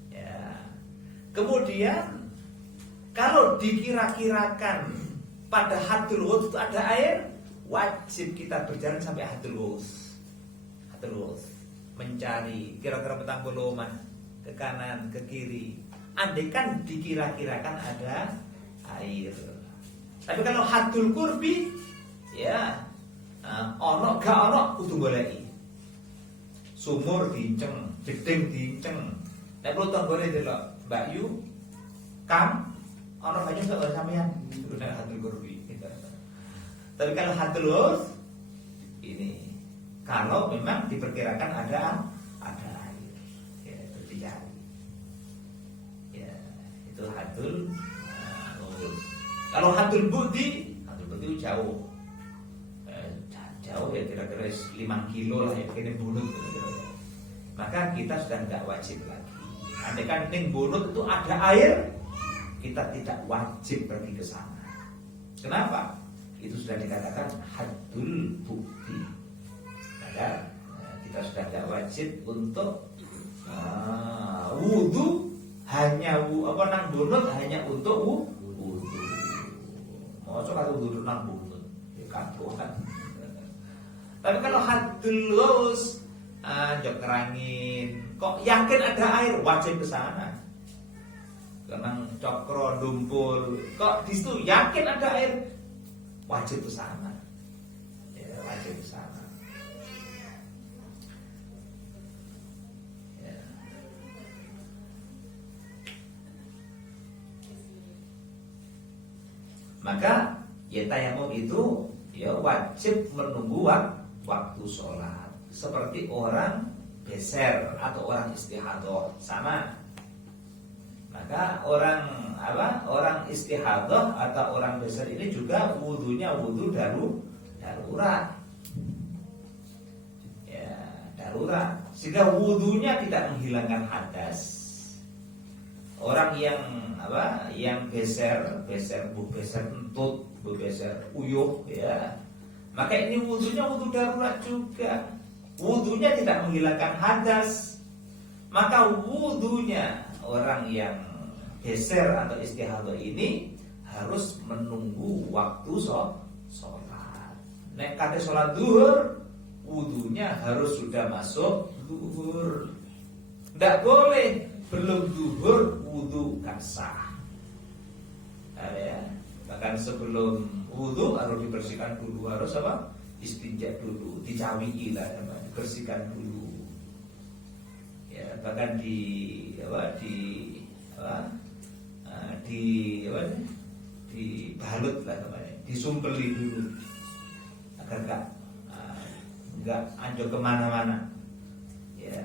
Ya. Kemudian kalau dikira-kirakan pada haddul ghaus itu ada air, wajib kita berjalan sampai haddul ghaus. Mencari kira-kira petang puluh ke kanan, ke kiri. Andaikan dikira-kirakan ada air. Tapi kalau haddul qurbi ya ono gak ono kudu goleki. Sumur diinceng, jeding diinceng. Nek perlu tanggone delok Mbak Yu, Kam ono banyak gak sampean itu nek haddul qurbi. Tapi kalau haddul ghaus ini kalau memang diperkirakan ada air. Ya, itu dicari. Ya, itu haddul ghaus. Kalau haddul bu'di jauh ya, kira-kira 5 kilo lah ya, begini bunut kira-kira. Maka kita sudah tidak wajib lagi. Andaikan ning bunut itu ada air, kita tidak wajib pergi ke sana. Kenapa? Itu sudah dikatakan haddul bu'di. Maka kita sudah tidak wajib untuk wudu hanya nang bunut hanya untuk wudu. Mau coba wudu nang bunut, ya kapuan. Tapi kalau haddul ghaus, jok kerangin, kok yakin ada air, wajib ke sana. Kenang cokro, dumpul, kok di situ yakin ada air, wajib ke sana. Ya, wajib ke sana. Ya. Maka ya tayamum itu ya wajib menunggu waktu sholat, seperti orang beser atau orang istihadah sama. Maka orang istihadah atau orang beser ini juga wudunya wudu darurat. Ya, darurat. Sehingga wudunya tidak menghilangkan hadas. Orang yang beser entut, beser uyuh ya. Maka ini wudunya wudu darurat juga. Wudunya tidak menghilangkan hadas. Maka wudunya orang yang geser atau istihadah ini harus menunggu waktu sholat. Nek kate sholat zuhur, wudunya harus sudah masuk zuhur. Tidak boleh belum zuhur wudu kan sah. Ya. Bahkan sebelum wudu harus dibersihkan dulu, harus apa? Istinja dulu, dicawi lah, dibersihkan dulu. Ya, bahkan dibalut lah namanya, disumpeli dulu. agar nggak anjlok kemana-mana. Ya,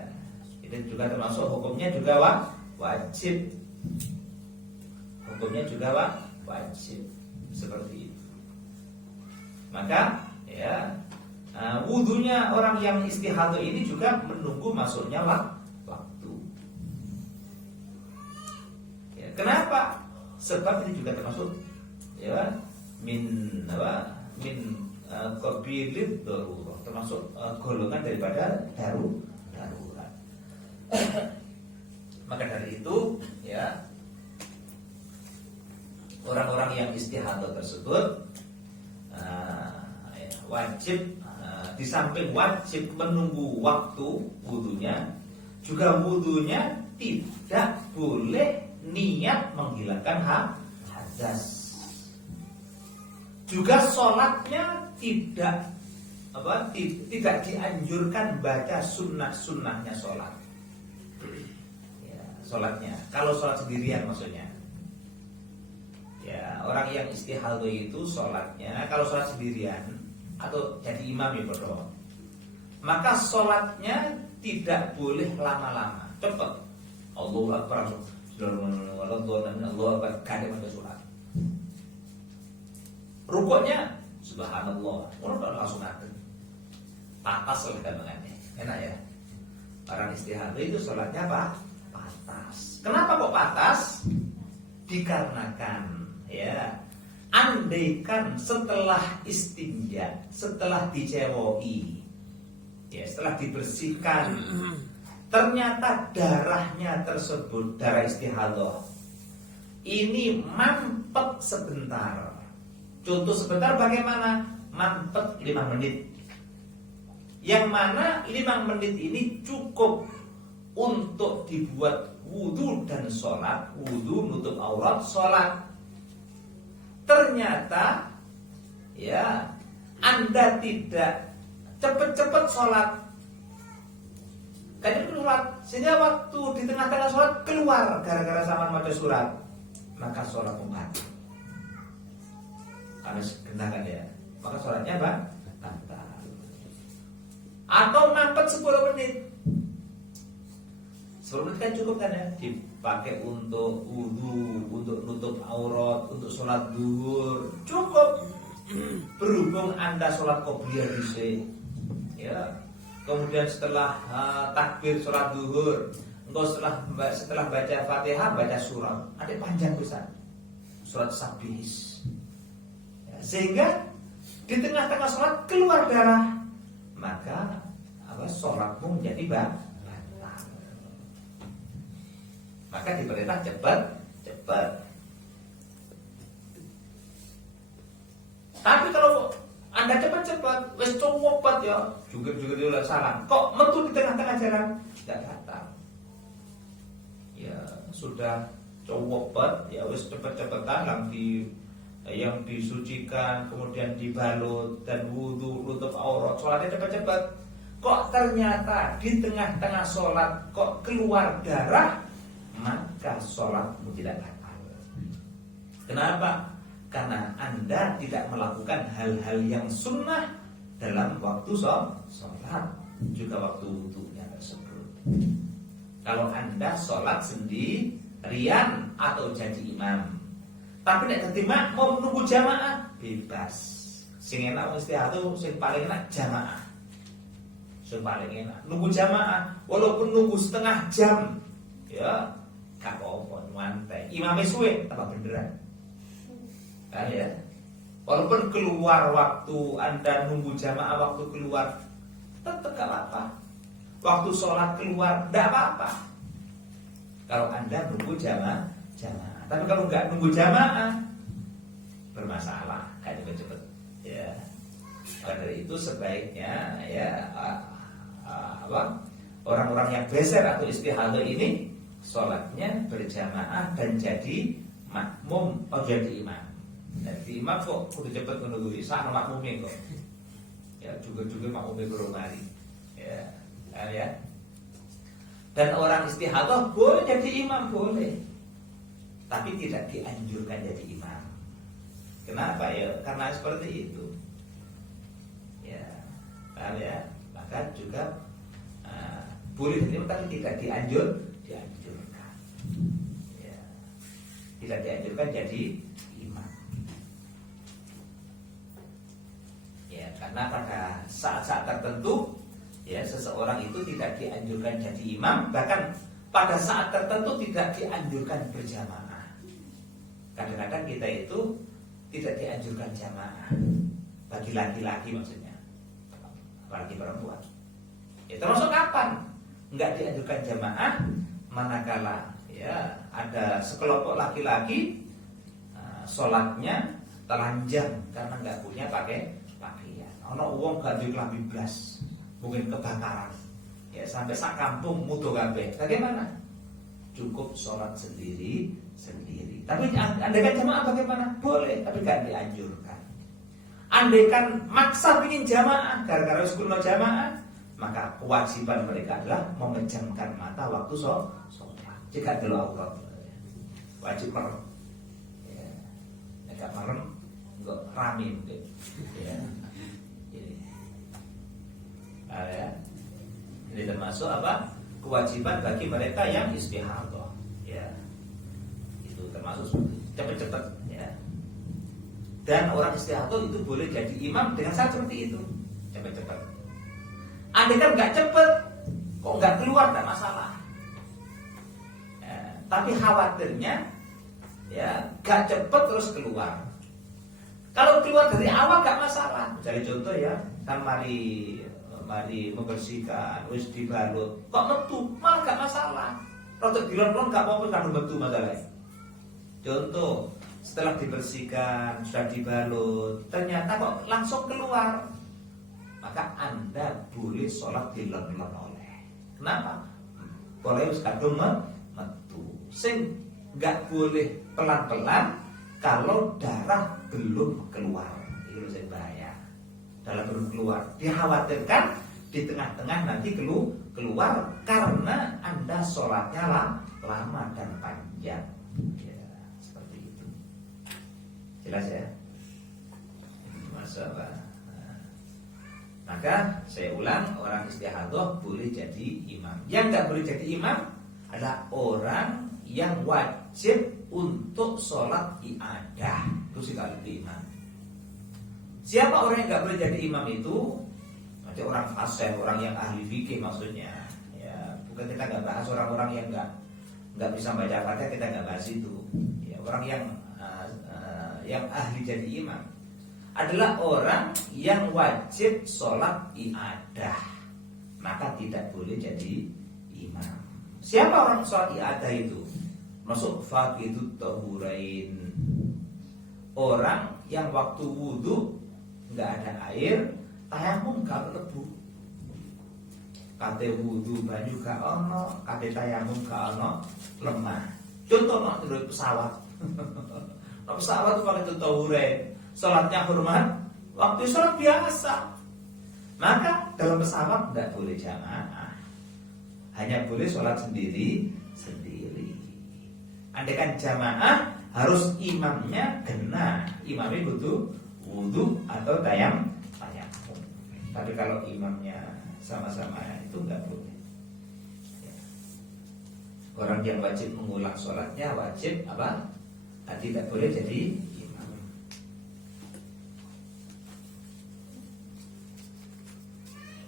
itu juga termasuk hukumnya juga wajib. Hukumnya juga wajib seperti itu. Maka ya wudunya orang yang istihadah ini juga menunggu masuknya waktu. Ya, kenapa? Sebab ini juga termasuk ya min qabilid darurah, termasuk golongan daripada darurat. Maka dari itu ya orang-orang yang istihadah tersebut wajib di samping wajib menunggu waktu wudunya, juga wudunya tidak boleh niat menghilangkan hadas. Juga sholatnya tidak dianjurkan baca sunnahnya sholat. Ya, sholatnya kalau sholat sendirian maksudnya. Ya, orang yang istihadah itu sholatnya kalau sholat sendirian atau jadi imam ya bro, maka sholatnya tidak boleh lama-lama, cepat. Allahu Akbar, Allahu Akbar, kadang ada sholat. Rukuknya subhanallah, orang langsung ngaten. Patas oleh gampangannya, enak ya. Orang istihadah itu sholatnya apa? Patas. Kenapa kok patas? Dikarenakan ya, andaikan setelah istinja, setelah dicewoi, ya setelah dibersihkan, ternyata darahnya tersebut, darah istihadah ini mampet sebentar. Contoh sebentar bagaimana? Mampet 5 menit. Yang mana 5 menit ini cukup untuk dibuat wudu dan sholat. Wudu nutup aurat, sholat. Ternyata ya Anda tidak cepat-cepat sholat, sholat, sehingga waktu di tengah-tengah sholat keluar gara-gara sama baca surat, maka sholat membatal. Karena gendangan ya, maka sholatnya batal. Atau mampet 10 menit. 10 menit kan cukup kan ya, dipakai untuk wudu, untuk nutup aurat, untuk sholat zuhur, cukup. Berhubung Anda sholat qobliyah dhisik, ya. Kemudian setelah takbir sholat zuhur, engkau setelah baca Fatihah baca surat, ada panjang besar, surat Sabihis. Ya, sehingga di tengah-tengah sholat keluar darah, maka sholatmu menjadi batal. Maka diperintah cepat. Tapi kalau Anda cepat-cepat, wes cowopat ya, juga dulu salah. Kok metu di tengah-tengah jalan, tidak batal. Ya sudah cowopat, ya wes cepet-cepetan yang disucikan, kemudian dibalut dan wudu, nutup aurat, sholatnya cepat-cepat. Kok ternyata di tengah-tengah sholat kok keluar darah, maka sholatmu tidak batal. Kenapa? Karena Anda tidak melakukan hal-hal yang sunnah dalam waktu sholat, juga waktu wudunya tersebut. Kalau Anda sholat sendirian atau jadi imam, tapi tidak jadi makmum menunggu jamaah, bebas. Sing enak istihadah, sing paling enak jamaah. Sing paling enak nunggu jamaah, walaupun nunggu setengah jam, ya gak apa-apa, nyantai. Imamnya suwe, tambah beneran. Kan ya, walaupun keluar waktu Anda nunggu jamaah, waktu keluar tetap gak apa-apa. Waktu sholat keluar gak apa-apa kalau Anda nunggu jamaah. Tapi kalau nggak nunggu jamaah bermasalah, kayak cepet-cepet ya. Maka dari itu sebaiknya ya orang-orang yang beser atau istihadah ini sholatnya berjamaah dan jadi makmum atau jadi imam. Jadi imam kok udah cepet menunggu sana makmumnya kok. Ya juga makmumnya berumari. Ya. Dan orang istihadah boleh jadi imam, boleh. Tapi tidak dianjurkan jadi imam. Kenapa ya? Karena seperti itu. paham ya? Maka juga boleh jadi tapi tidak dianjurkan. Ya. Tidak dianjurkan jadi imam. Ya, karena pada saat-saat tertentu ya seseorang itu tidak dianjurkan jadi imam, bahkan pada saat tertentu tidak dianjurkan berjamaah. Kadang-kadang kita itu tidak dianjurkan jamaah bagi laki-laki maksudnya, apalagi perempuan. Ya, termasuk kapan nggak dianjurkan jamaah? Manakala ya ada sekelompok laki-laki sholatnya telanjang karena nggak punya pakaian. Ono uang gak duwe klambi blas, mungkin kebakaran. Ya sampai sak kampung mudo kabeh. Bagaimana? Cukup sholat sendiri. Tapi andaikan jamaah bagaimana? Boleh, tapi gak dianjurkan. Andaikan maksa ingin jamaah gara-gara sekolah jamaah, maka kewajiban mereka adalah memejamkan mata waktu sholat. Jika dulu aurat wajib merem. Ya, agak merem, enggak rame mungkin. Ya. Ya. Ini termasuk apa? Kewajiban bagi mereka yang istihadah. Ya. Itu termasuk cepat-cepat. Ya. Dan orang istihadah itu boleh jadi imam dengan syarat seperti itu, cepat-cepat. Andai kan nggak cepet, kok nggak keluar nggak masalah. Ya, tapi khawatirnya, ya nggak cepet terus keluar. Kalau keluar dari awal nggak masalah. Misalnya contoh ya, kan mari membersihkan, wis dibalut, kok metu, malah nggak masalah. Rotok dilon-lon nggak apa-apa kalau metu masalahnya. Contoh, setelah dibersihkan, sudah dibalut, ternyata kok langsung keluar, maka Anda boleh sholat dilon-lon oleh. Kenapa? Boleh kadung metu. Sing nggak boleh pelan-pelan kalau darah belum keluar. Itu saya bahaya. Darah belum keluar. Dikhawatirkan di tengah-tengah nanti keluar karena Anda sholatnya lama dan panjang. Ya, seperti itu. Jelas ya? Masalah. Maka saya ulang, orang istihadah boleh jadi imam. Yang nggak boleh jadi imam adalah orang yang wajib untuk sholat iadah. Itu sekali imam. Siapa orang yang nggak boleh jadi imam itu? Ada orang fasih, orang yang ahli fikih maksudnya. Ya, bukan kita nggak bahas orang-orang yang nggak bisa baca Fatihah, kita nggak bahas itu. Ya, orang yang ahli jadi imam adalah orang yang wajib sholat iadah, maka tidak boleh jadi imam. Siapa orang sholat iadah itu? Masuk faqidut tahurain, orang yang waktu wudhu nggak ada air, tayamum gak lebu. Kate wudhu banyu gak ono, kate tayamum gak ono, lemah. Contoh menurut pesawat. Pesawat itu pakai tahurain. Sholatnya hormat, waktu sholat biasa. Maka dalam pesawat tidak boleh jamaah, hanya boleh sholat sendiri. Andaikan jamaah harus imamnya kena, imamnya butuh wudu atau tayamum. Tapi kalau imamnya sama-sama itu nggak boleh. Orang yang wajib mengulang sholatnya wajib apa? Tidak boleh jadi imam.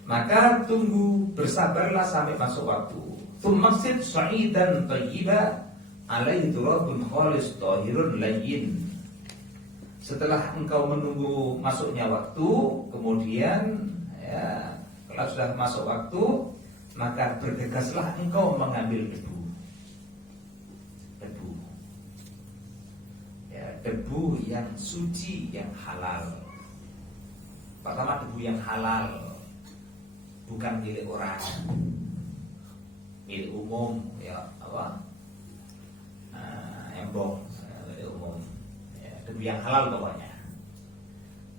Maka tunggu, bersabarlah sampai masuk waktu. Tsummasid sa'idan thayyiba alaihi turabun khalis tahirun layyin. Setelah engkau menunggu masuknya waktu, kemudian ya, kalau sudah masuk waktu, maka bergegaslah engkau mengambil debu. Ya, debu yang suci, yang halal. Pertama debu yang halal, bukan milik orang, milik umum, ya apa? Embong, milik umum. Ya, debu yang halal pokoknya.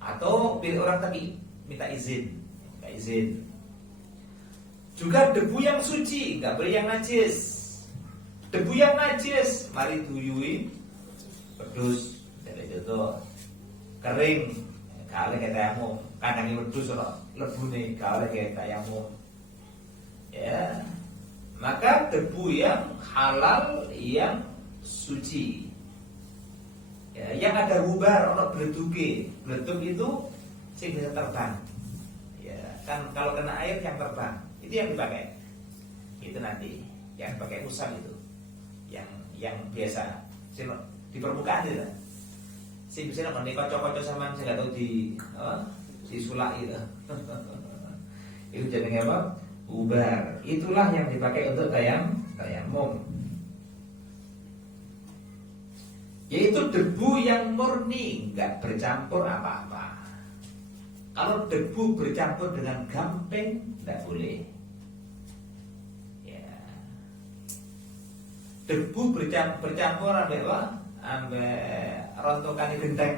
Atau milik orang tapi minta izin. Juga debu yang suci, nggak boleh yang najis. Debu yang najis, mari tuyui, pedus, dari itu kering, kali kita tayamum. kandangi wedhus ora lebune gak oleh gawe tayamum. Ya. Maka debu yang halal yang suci. Ya, yang ada gubar ono bleduke. Bledug itu sing bisa terbang. Ya, kan kalau kena air yang terbang, itu yang dipakai. Itu nanti yang pakai usap itu. Yang biasa di permukaan itu. Sing bisa nek kocok-kocok sama sing gak tau di sulak itu. Itu jenenge apa? Ubar. Itulah yang dipakai untuk tayamum. Yaitu debu yang murni, nggak bercampur apa-apa. Kalau debu bercampur dengan gamping, nggak boleh. Ya. Debu bercampur ambek apa? Ambek rontokan genteng,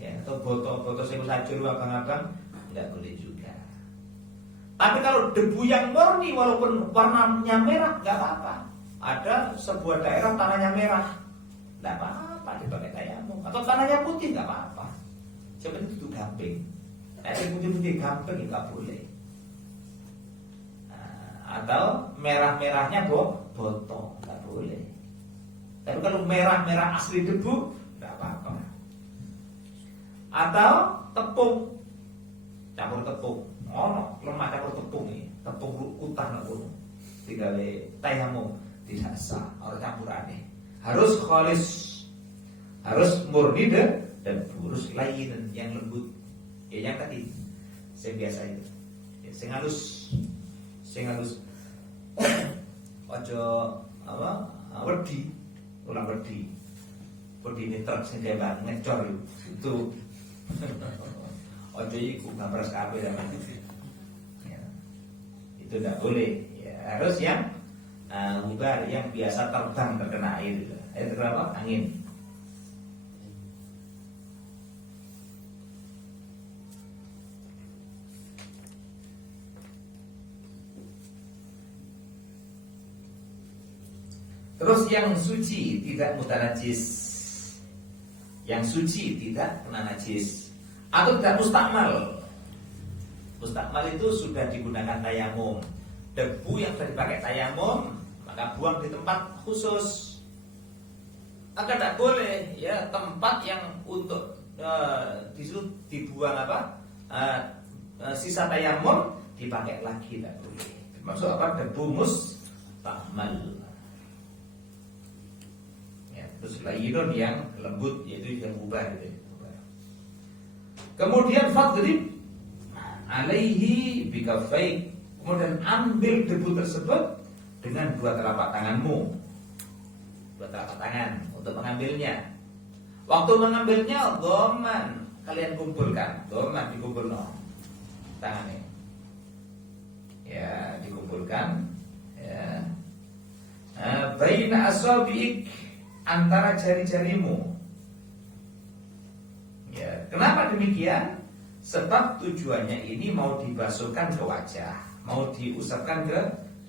ya, atau botol-botol sing sajur abang-abang, nggak boleh juga. Tapi kalau debu yang murni walaupun warnanya merah nggak apa-apa. Ada sebuah daerah tanahnya merah, nggak apa-apa dipakai tayamum. Atau tanahnya putih nggak apa-apa. Seperti itu gamping. Yang putih-putih gamping nggak boleh. Atau merah-merahnya botol nggak boleh. Tapi kalau merah-merah asli debu nggak apa-apa. Atau tepung, campur tepung. Ono lemah campur tepung nih, tepung utang nggak boleh. Digawe tayamum tidak sah. Orang campurannya harus khalis, harus murni dan harus lain yang lembut. Ya yang tadi saya biasa itu. Ya, sing halus. Ojo apa? Wedi, ulang wedi. Wedi ini truk sing gawe ngecor itu. Ojo iku gambar kabeh sampeyan. Ya. Itu tidak boleh. Ya, harus yang ubar yang biasa terbang terkena air itu. Air terkena apa? Angin. Terus yang suci tidak mutanajis. Yang suci tidak kena najis. Atau tidak mustakmal. Mustakmal itu sudah digunakan tayamum. Debu yang sudah dipakai tayamum, maka buang di tempat khusus. Maka tidak boleh ya tempat yang untuk dibuang apa sisa tayamum dipakai lagi, tidak boleh. Maksud apa? Debu mustakmal. Ya, terus layinun yang lembut, yaitu yang ubah gitu. Kemudian fadrib alaihi bikafaik. Kemudian ambil debu tersebut dengan dua telapak tanganmu. Dua telapak tangan untuk mengambilnya. Waktu mengambilnya dhamman, kalian kumpulkan. Dhamman dikumpulkan tangannya. Ya, dikumpulkan. Ya. Baina asabi'ik, antara jari-jarimu. Ya, kenapa demikian? Sebab tujuannya ini mau dibasuhkan ke wajah, mau diusapkan ke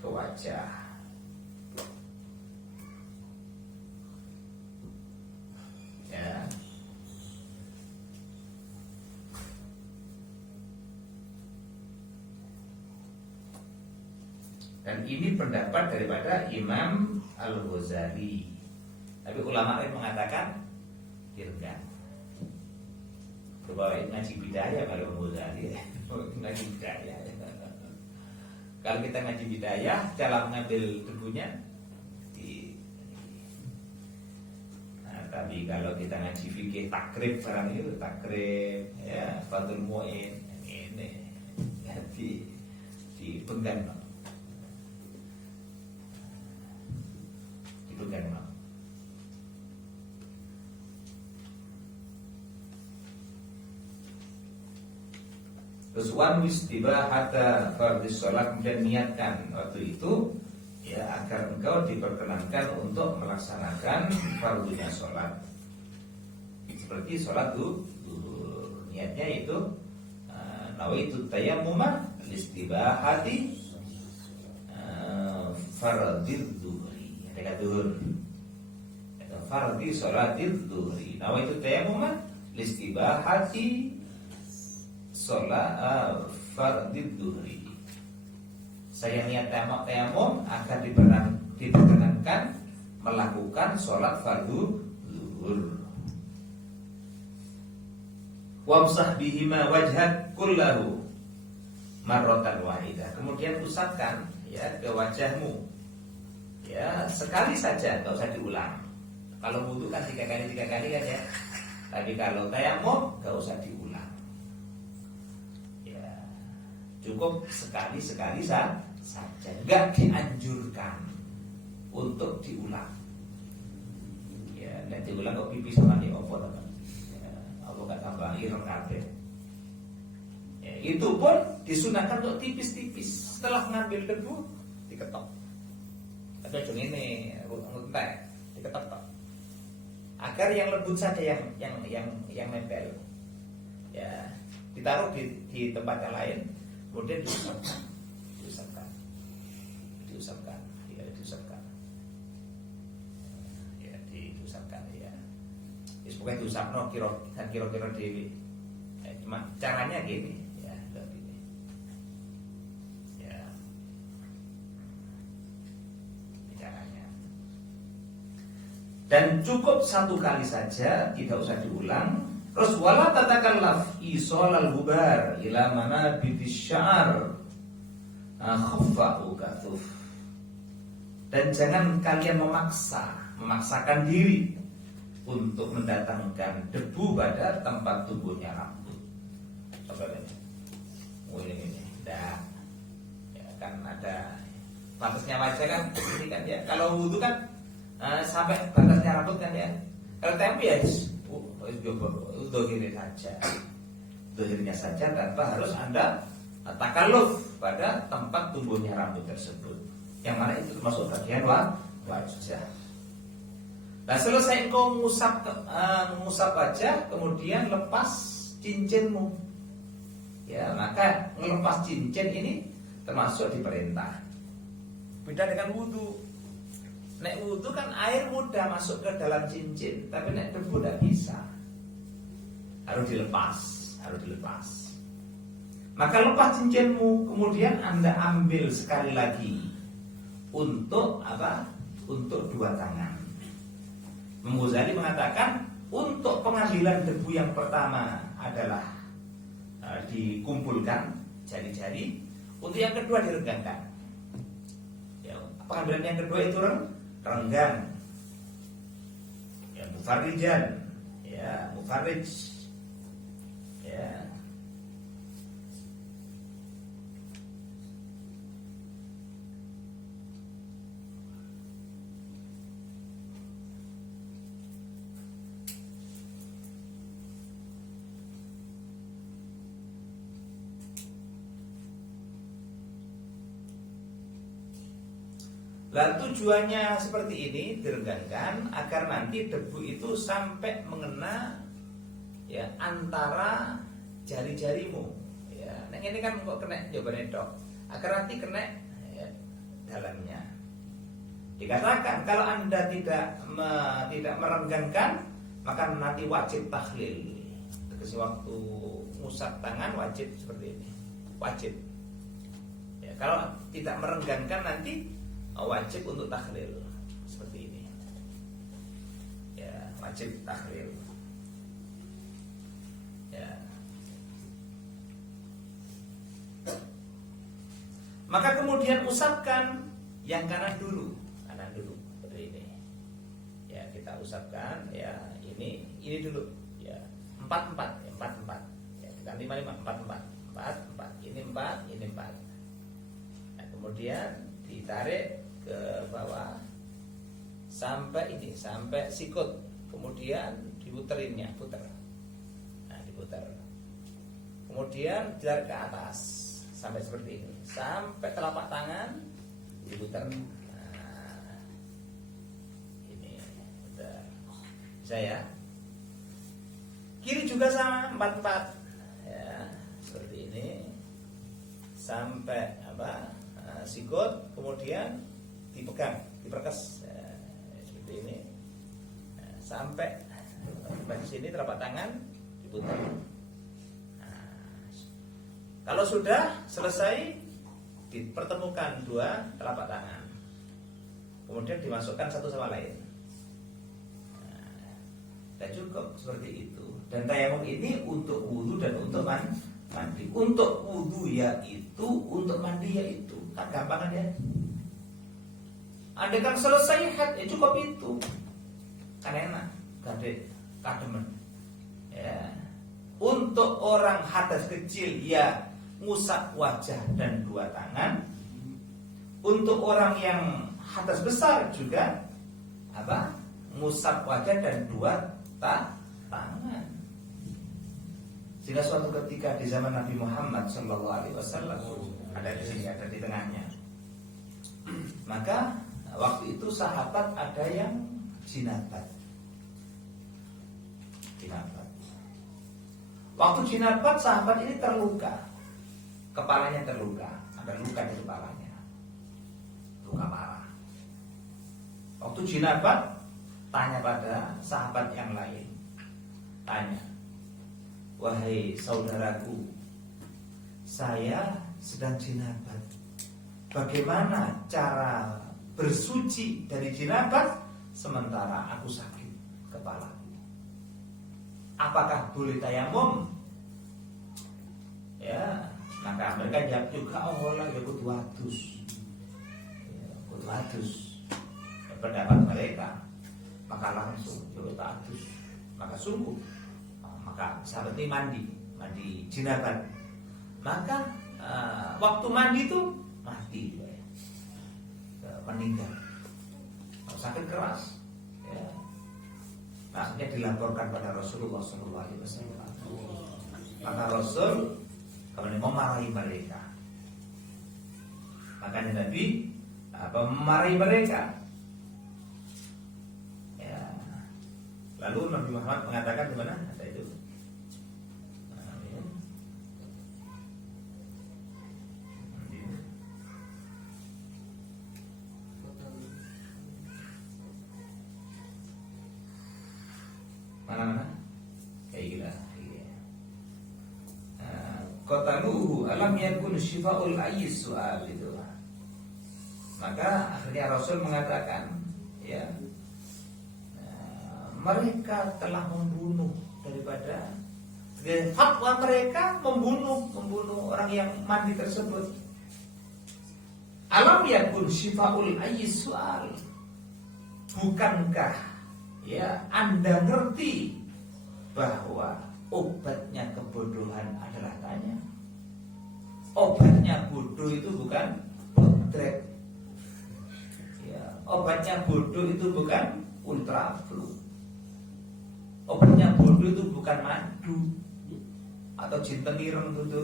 wajah. Ya. Dan ini pendapat daripada Imam Al-Ghazali. Tapi ulama lain mengatakan direndam. Coba ngaji bidayah kalau Ghazali, ngaji bidayah. Kalau kita ngaji bidayah, cara mengambil debunya tapi kalau kita ngaji fikih takrib barang itu takrib, ya Fathul Mu'in ini dipegang, dipegang. Terus wan istibahata fardhis shalat, kemudian niatkan waktu itu ya agar engkau diperkenankan untuk melaksanakan fardhunya sholat. Seperti sholat zuhur, niatnya itu nawaitu tayammuma istibahati fardhil zuhri. Ada zuhur. Fardhi sholatil zuhri. Nawaitu tayammuma istibahati sholat fardid duhri. Saya niat tayamum agar diperkenankan melakukan sholat fardu zuhur. Wamsah bihima wajhak kullahu marratan wahidah. Kemudian usapkan ya ke wajahmu ya sekali saja, enggak usah diulang. Kalau wudu kan 3 kali kan ya. Tapi kalau tayamum enggak usah diulang. Ya, cukup sekali saja. Enggak dianjurkan untuk diulang. Ya, nek diulang kok pipis sama di opo teman. Ya, apa gak tambah ireng kabeh. Ya, itu pun disunahkan untuk tipis-tipis. Setelah mengambil debu diketok. Tapi ujung ini ngentek, diketok tok. Agar yang lembut saja yang nempel. Ya, ditaruh di tempat yang lain, kemudian diusapkan. Ya, diusapkan ya. Pokoknya diusapno kira-kira dhewe. Ya, cuma caranya gini, ya, begini. Ya. Caranya. Dan cukup 1 kali saja, tidak usah diulang. Terus wala tatakallaf isolal hubar ila mana bidisyar khaffahu kathuf. Dan jangan kalian memaksakan diri untuk mendatangkan debu pada tempat tumbuhnya rambut. Coba ini. Oh ini. Dah. Ya kan ada batasnya wajah kan, ini kan ya. Kalau wudu kan sampai batasnya rambut kan ya. Kalau tempe ya dohirnya saja tanpa harus Anda takalluf pada tempat tumbuhnya rambut tersebut. Yang mana itu termasuk bagian wajah. Nah selesai engkau mengusap wajah, kemudian lepas cincinmu. Ya maka melepas cincin ini termasuk diperintah. Beda dengan wudu. Nek wudu kan air mudah masuk ke dalam cincin, tapi nek debu tidak bisa. Harus dilepas. Maka lepas cincinmu, kemudian Anda ambil sekali lagi untuk apa? Untuk 2 tangan. Imam Ghazali mengatakan untuk pengambilan debu yang pertama adalah dikumpulkan jari-jari, untuk yang kedua direnggangkan. Ya, pengambilan yang kedua itu renggang. Ya, mufarrijan, ya, mufarrij. Ya. Lah tujuannya seperti ini direnggangkan agar nanti debu itu sampai mengena ya antara jari-jarimu. Ya, nah ini kan kok kena jawabannya dok. Agar nanti kena ya, dalamnya. Dikatakan kalau Anda tidak merenggangkan maka nanti wajib takhlil. Tegese waktu ngusap tangan wajib seperti ini. Wajib. Ya, kalau tidak merenggangkan nanti wajib untuk takhlil seperti ini. Ya, wajib takhlil. Ya. Maka kemudian usapkan yang kanan dulu seperti ini. Ya, kita usapkan ya ini dulu. Ya, 4. Ya, kita 5 4. Ini 4. Nah, kemudian ditarik ke bawah sampai sikut, kemudian diputerinnya, putar. Nah, diputar. Kemudian ditarik ke atas sampai seperti ini, sampai telapak tangan diputar. Nah, ini udah bisa ya. Kiri juga sama 4. Ya, seperti ini sampai sikut, kemudian dipegang, diperkes seperti ini sampai di sini telapak tangan diputar. Kalau sudah selesai, dipertemukan dua telapak tangan, kemudian dimasukkan satu sama lain. Dan cukup seperti itu. Dan tayamum ini untuk wudu dan untuk mandi. Untuk wudu yaitu, untuk mandi yaitu. Kan gampang kan ya? Andai kan selesai haid, ya cukup itu. Kan enak, kademen. Ya. Untuk orang hadas kecil, ya ngusap wajah dan dua tangan. Untuk orang yang hadas besar juga apa? Ngusap wajah dan dua tangan. Sehingga suatu ketika di zaman Nabi Muhammad SAW, ada di sini, ada di tengahnya. Maka waktu itu sahabat ada yang jinabat. Waktu jinabat sahabat ini terluka, kepalanya terluka, ada luka di kepalanya, luka parah. Waktu jinabat tanya pada sahabat yang lain, tanya, wahai saudaraku, saya sedang jinabat. Bagaimana cara bersuci dari jinabat sementara aku sakit kepalaku? Apakah boleh tayamum? Ya, maka mereka jawab juga, oh lah ya kudu adus. Ya, kudu adus. Ya, pendapat mereka. Maka langsung ya adus. Maka sungguh. Maka sahabat ini mandi jinabat. Maka waktu mandi itu mati ya. Meninggal. Sakit keras. Ya. Akhirnya dilaporkan pada Rasulullah SAW. Maka Rasul kemudian memarahi mereka. Maka Nabi memarahi mereka. Ya. Lalu Nabi Muhammad mengatakan di mana? Ada itu. Mana? Kayak gila. Qataluhu alam yakun syifa'ul ayyis su'al itu. Maka akhirnya Rasul mengatakan, ya, mereka telah membunuh daripada fatwa mereka membunuh orang yang mandi tersebut. Alam yakun syifa'ul ayyis su'al. Bukankah ya Anda ngerti bahwa obatnya kebodohan adalah tanya? Obatnya bodoh itu bukan bodrek. Ya, obatnya bodoh itu bukan ultraflu. Obatnya bodoh itu bukan madu atau jinten ireng itu.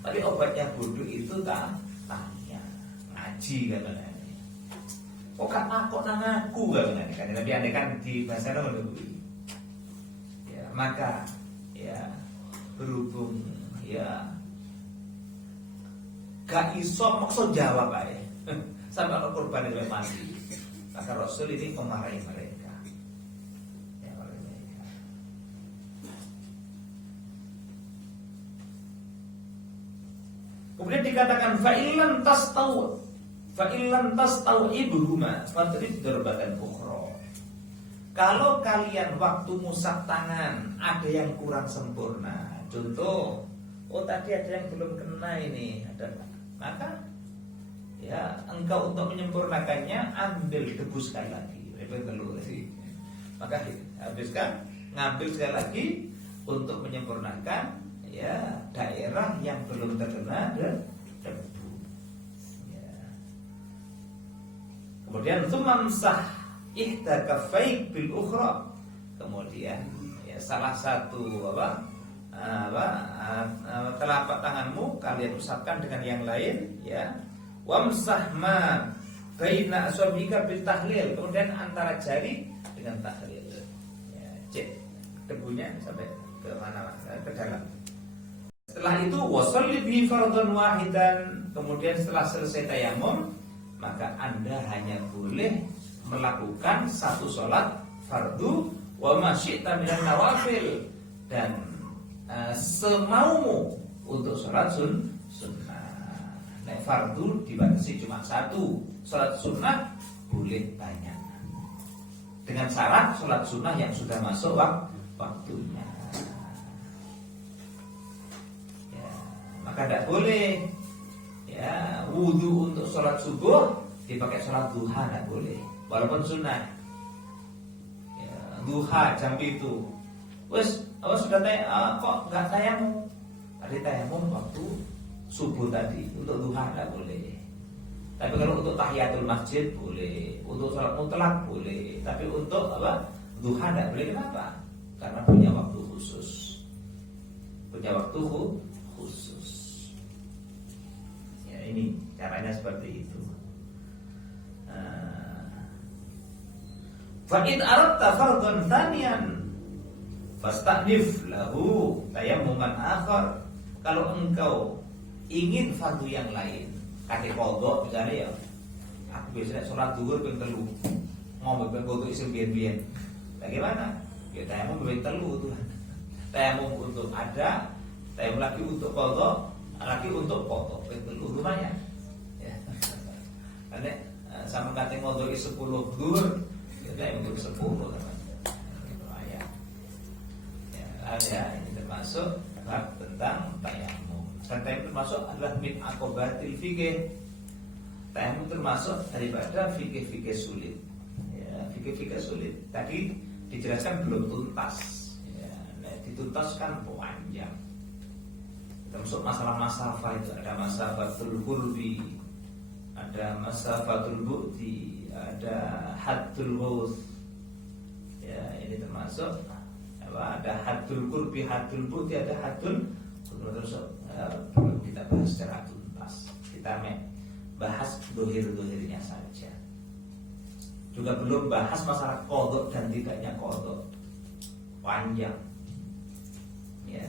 Tapi obatnya bodoh itu tanya, ngaji katanya. Kok kok nang aku katanya kan. Tapi andai kan di bahasa ngono ya, maka ya berhubung ya gak iso maksud jawab ae. Sampai kalau korban itu mati. Maka Rasul ini memarahi mereka. Ya, mereka. Kemudian dikatakan fa'ilan tastau ibhuma fadrib darbatan ukhra. Kalau kalian waktu musab tangan ada yang kurang sempurna, contoh, oh tadi ada yang belum kena ini, maka ya engkau untuk menyempurnakannya ambil debu sekali lagi, maka ngambil sekali lagi untuk menyempurnakan ya daerah yang belum terkena debu. Ya. Kemudian tumamsah ihda kafaik bil ukhra. Kemudian ya salah satu telapak tanganmu kalian usapkan dengan yang lain ya. Wamsah ma baina asabiqa bil tahlil. Kemudian antara jari dengan tahlil. Ya, cek debunya sampai ke mana? Ke dalam. Setelah itu wasalli bi fardhan wahidan. Kemudian setelah selesai tayamum, maka Anda hanya boleh melakukan satu sholat fardu wa ma syi'ta minan nawafil, dan semaumu untuk sholat sunnah. Nek fardu dibatasi cuma satu, sholat sunnah boleh banyak. Dengan syarat sholat sunnah yang sudah masuk waktunya. Ya, maka tidak boleh ya wudu untuk sholat subuh dipakai sholat duha, tidak boleh. Walaupun sunnah. Ya, duha jam itu. Wes, sudah kok nggak tayamum? Tadi tayamum waktu subuh tadi. Untuk duha nggak boleh. Tapi kalau untuk tahiyatul masjid boleh, untuk sholat mutlak boleh. Tapi untuk duha nggak boleh. Kenapa? Karena punya waktu khusus. Punya waktu khusus. Ya ini caranya seperti itu. Fa in aradta fardhan thaniyan fasta'nif lahu tayammuman akhar. Kalau engkau ingin fardu yang lain, kaki kodok misalnya ya, aku biasanya sholat zuhur ping 3, ngomong ping kodok isim biyen-biyen. Bagaimana? Ya tayamum ping 3 tuh. Tayamum untuk ada, tayamum lagi untuk kodok, lagi untuk kodok ping 3 lumayan. Ya. Karena sama kate kodok 10 zuhur, ya tayamum 10 namanya. Lumayan. Ya, ini termasuk bab tentang tayamum. Dan tayamum termasuk adalah min aqobatil fikih. Tayamum termasuk daripada fikih-fikih sulit. Ya, fikih-fikih sulit. Tadi dijelaskan belum tuntas. Ya, dituntaskan panjang. Termasuk masalah masafah itu ada masafatul qurbi, ada masafatul bu'di, ada haddul ghaus. Ya, ini termasuk ada haddul qurbi, haddul bu'di, ada haddul terus belum kita bahas secara tuntas. Kita bahas dohir-dohirnya saja. Juga belum bahas masalah qadha dan tidaknya qadha. Panjang. Ya.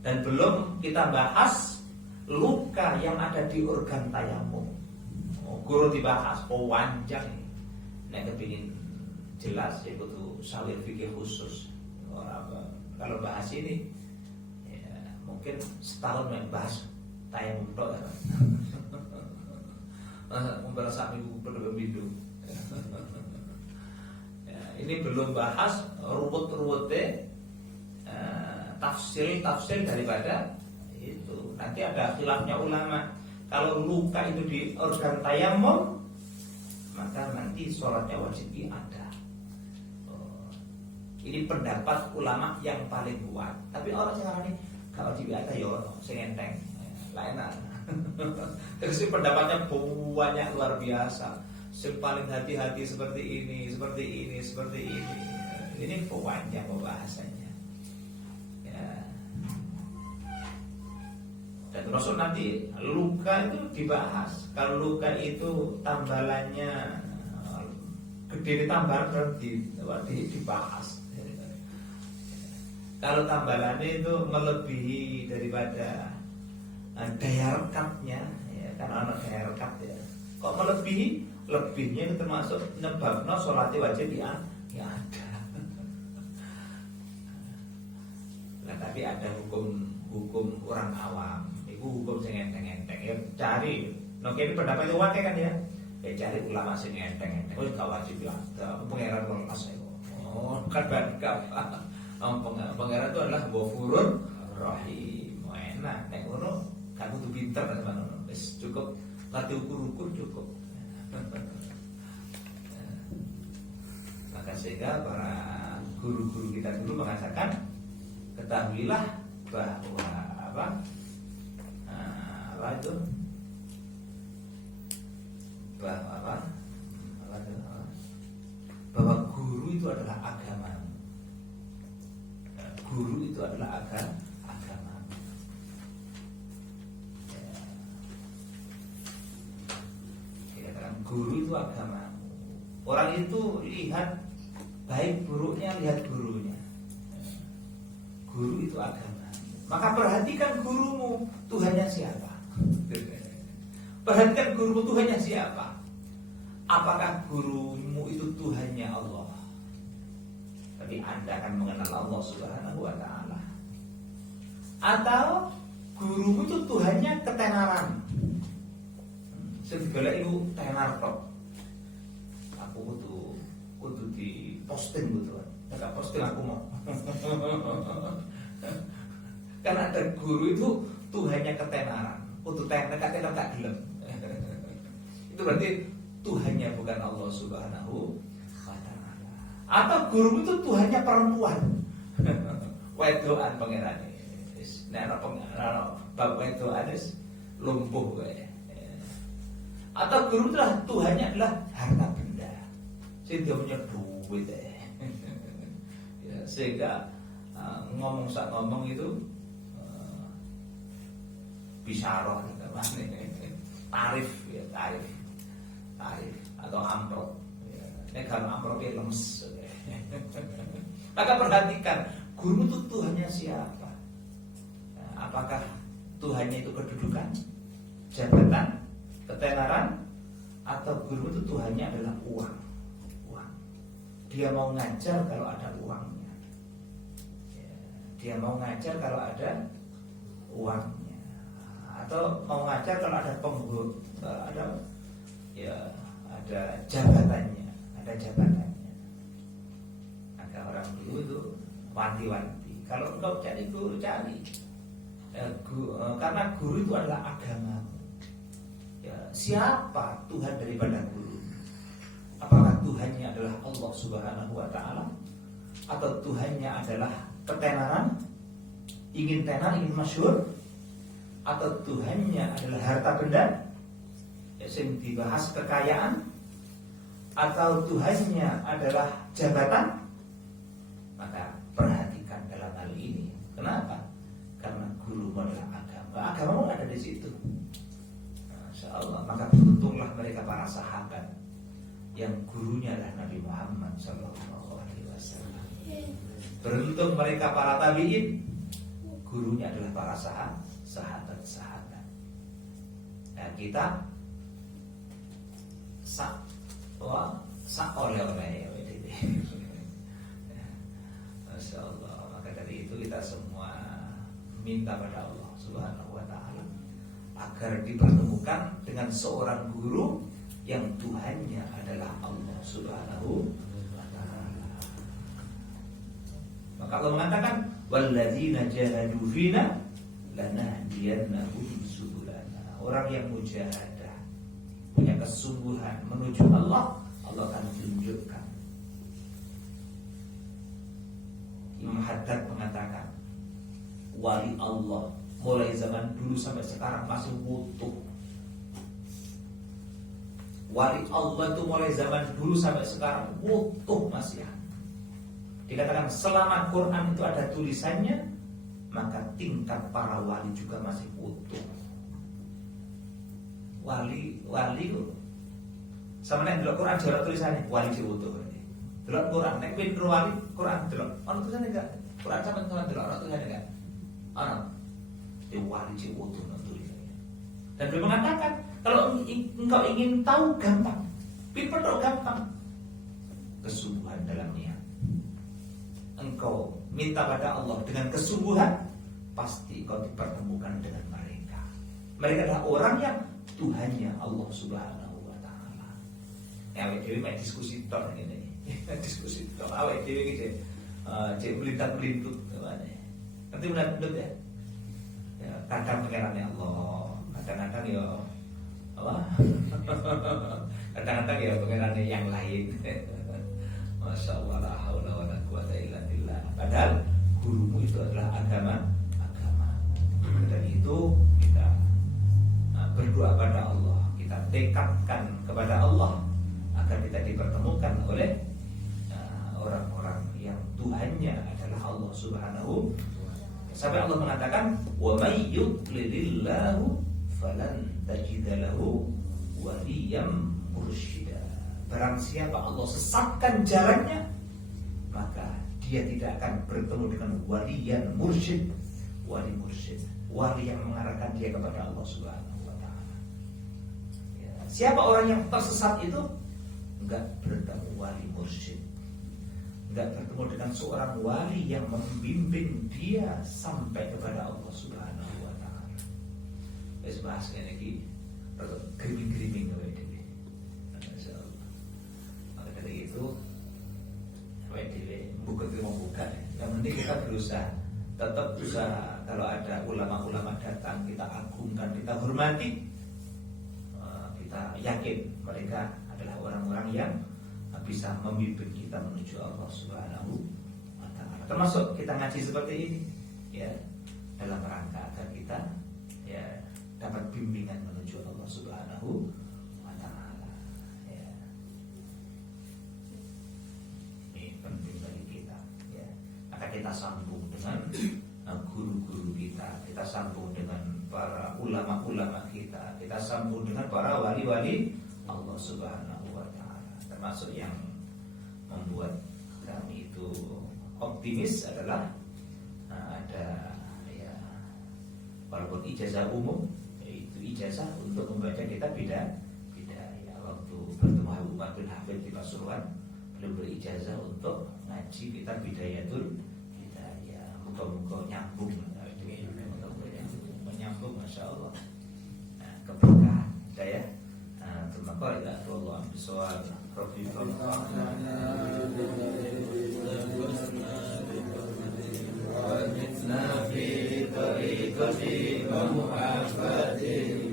Dan belum kita bahas luka yang ada di organ tayamum. Guru dibahas panjang. Nek kepingin jelas ya kudu sawir fikih khusus. Kalau bahas ini ya, mungkin setahun bahas tayamum tok. Memberasa minggu berbeda. Ya, ini belum bahas ruwet-ruwetnya tafsir daripada itu. Nanti ada khilafnya ulama. Kalau luka itu di organ tayamum, maka nanti sholatnya wajib ada. Ini pendapat ulama yang paling kuat. Tapi orang sekarang ini kalau wajib ada ya sing enteng, lain. Terus pendapatnya banyak luar biasa. Yang paling hati-hati seperti ini. Ini panjang pembahasannya. Ya. Dan termasuk nanti luka itu dibahas. Kalau luka itu tambalannya gede tambalan berarti dibahas. Kalau tambalannya itu melebihi daripada daya rekatnya, ya, karena anak daya rekat ya. Kok melebihi? Lebihnya itu termasuk nyebabnya sholatnya wajib ya ada. Nah tapi ada hukum orang awam. Itu hukum yang enteng-enteng. Ya cari. Nah ini pendapat itu wakai kan ya. Ya cari ulama sing enteng-enteng. Oh gak wajib ya. Pengeran welas itu. Oh kan bangkap. Pangeran itu adalah Ghafurur Rahim. Enak, nek ngono gak kudu pinter teman-teman. Wis cukup ngerti ukur-ukur cukup. Maka sehingga para guru-guru kita dulu mengatakan ketahuilah bahwa apa itu bahwa guru itu adalah agama. Guru itu adalah agama. Ya, guru itu agama. Orang itu lihat baik buruknya, lihat gurunya. Guru itu agama. Maka perhatikan gurumu, Tuhannya siapa? Perhatikan gurumu, Tuhannya siapa? Apakah gurumu itu Tuhannya Allah? Tapi Anda akan mengenal Allah Subhanahu wa ta'ala. Atau gurumu itu Tuhannya ketenaran. Segala itu tenar tok. Aku kudu di posting gitu. Enggak posting aku mau. Karena ada guru itu Tuhannya ketenaran. Untuk tenar gak gelem. Itu berarti Tuhannya bukan Allah Subhanahu wa ta'ala. Atau guru itu Tuhannya perempuan. Wedoan pangerane. Wis nek ana bab wedoan wis lumpuh kowe. Atau guru itu Tuhannya adalah harta benda. Sehingga punya duit ya, sehingga ngomong itu bisyarah tarif ya, tarif atau amplop ya. Ini kalau amplopnya lemes maka perhatikan guru itu Tuhannya siapa. Apakah Tuhannya itu kedudukan, jabatan, ketenaran, atau guru itu Tuhannya adalah uang. Dia mau ngajar kalau ada uangnya ya, dia mau ngajar kalau ada uangnya, atau mau ngajar kalau ada penghulu, ada jabatannya, Ada orang dulu itu wanti-wanti, kalau engkau cari guru cari karena guru itu adalah agama ya. Siapa Tuhan daripada guru? Apakah Tuhannya adalah Allah Subhanahu wa ta'ala, atau Tuhannya adalah ketenaran, ingin tenar, ingin masyhur, atau Tuhannya adalah harta benda yang dibahas kekayaan, atau Tuhannya adalah jabatan? Maka perhatikan dalam hal ini. Kenapa? Karena guru adalah agama. Agama ada di situ. Masya Allah. Maka beruntunglah mereka para sahabat yang gurunya adalah Nabi Muhammad SAW. Beruntung mereka para tabi'in, gurunya adalah para sahabat-sahabat. Nah, kita sak oleh-oleh. Masya Allah. Maka dari itu kita semua minta pada Allah Subhanahu wa ta'ala agar dipertemukan dengan seorang guru yang Tuhannya adalah Allah Subhanahu wa ta'ala. Maka Allah mengatakan walladzina jahadu fina lanahdiyannahum subulana. Orang yang mujahadah, punya kesungguhan menuju Allah, Allah akan tunjukkan. Imam Haddad mengatakan wali Allah mulai zaman dulu sampai sekarang masih utuh. Wali Allah itu mulai zaman dulu sampai sekarang utuh masih ada. Dikatakan selama Quran itu ada tulisannya, maka tingkat para wali juga masih utuh. Wali sama nek delok Quran jare tulisannya wali utuh. Delok Quran nek pinro wali Quran delok ono tulisannya enggak? Quran sampean delok ono tulisannya enggak? Ono. Di wali utuh tulisannya. Dan beliau mengatakan kalau engkau ingin tahu gampang, pipetok gampang, kesungguhan dalam niat. Engkau minta pada Allah dengan kesungguhan, pasti kau dipertemukan dengan mereka. Mereka adalah orang yang Tuhannya Allah Subhanahu wa ta'ala. Ya, awake dhewe mek diskusi tok ngene. Diskusi tok awake dhewe iki cek melintat-melintut ngene. Nanti melintat ya. Ya, kadang pengenane Allah, kadang-kadang ya Allah. Kadang-kadang ya pengenane yang lain. Masya Allah, la haula wa la quwata illa billah. Padahal gurumu itu adalah agama. Dari itu kita berdoa pada Allah, kita tekadkan kepada Allah agar kita dipertemukan oleh orang-orang yang Tuhannya adalah Allah Subhanahu. Sampai Allah mengatakan, wa may yudlilillahu falan tajida lahu waliyyan mursyida. Barang siapa Allah sesatkan jalannya, maka dia tidak akan bertemu dengan waliyan mursyid. Wali mursyid, wali yang mengarahkan dia kepada Allah Subhanahu wa ta'ala. Ya, siapa orang yang tersesat itu enggak bertemu wali mursyid, enggak bertemu dengan seorang wali yang membimbing dia sampai kepada Allah Subhanahu wa ta'ala. wis bahas ngene iki rada griming-griming kowe dhewe. Masyaallah. Maka dari itu kowe dhewe membuka. Yang penting kita berusaha, tetap berusaha. Kalau ada ulama-ulama datang, kita agungkan, kita hormati, kita yakin mereka adalah orang-orang yang bisa membimbing kita menuju Allah Subhanahu wa Ta'ala. Termasuk kita ngaji seperti ini, ya, dalam rangka agar kita ya dapat bimbingan menuju Allah Subhanahu wa Ta'ala. Ya. Ini penting bagi kita. Ya. Maka kita sambung dengan guru-guru kita sambung dengan para ulama-ulama kita sambung dengan para wali-wali Allah Subhanahu wa Ta'ala. Termasuk yang membuat kami itu optimis adalah ada ya, walaupun ijazah umum, yaitu ijazah untuk membaca kitab bidayah. Waktu bertemu Habib Umar bin Hafid di Pasuruan, beliau berijazah untuk ngaji kitab Bidayatul Hidayah. Muka-muka nyambung, menyambung, masya Allah. Nah, keberkahan saya. Terima kasih Allah bisawab. Wa mitna fi tariqati wa muhabbatin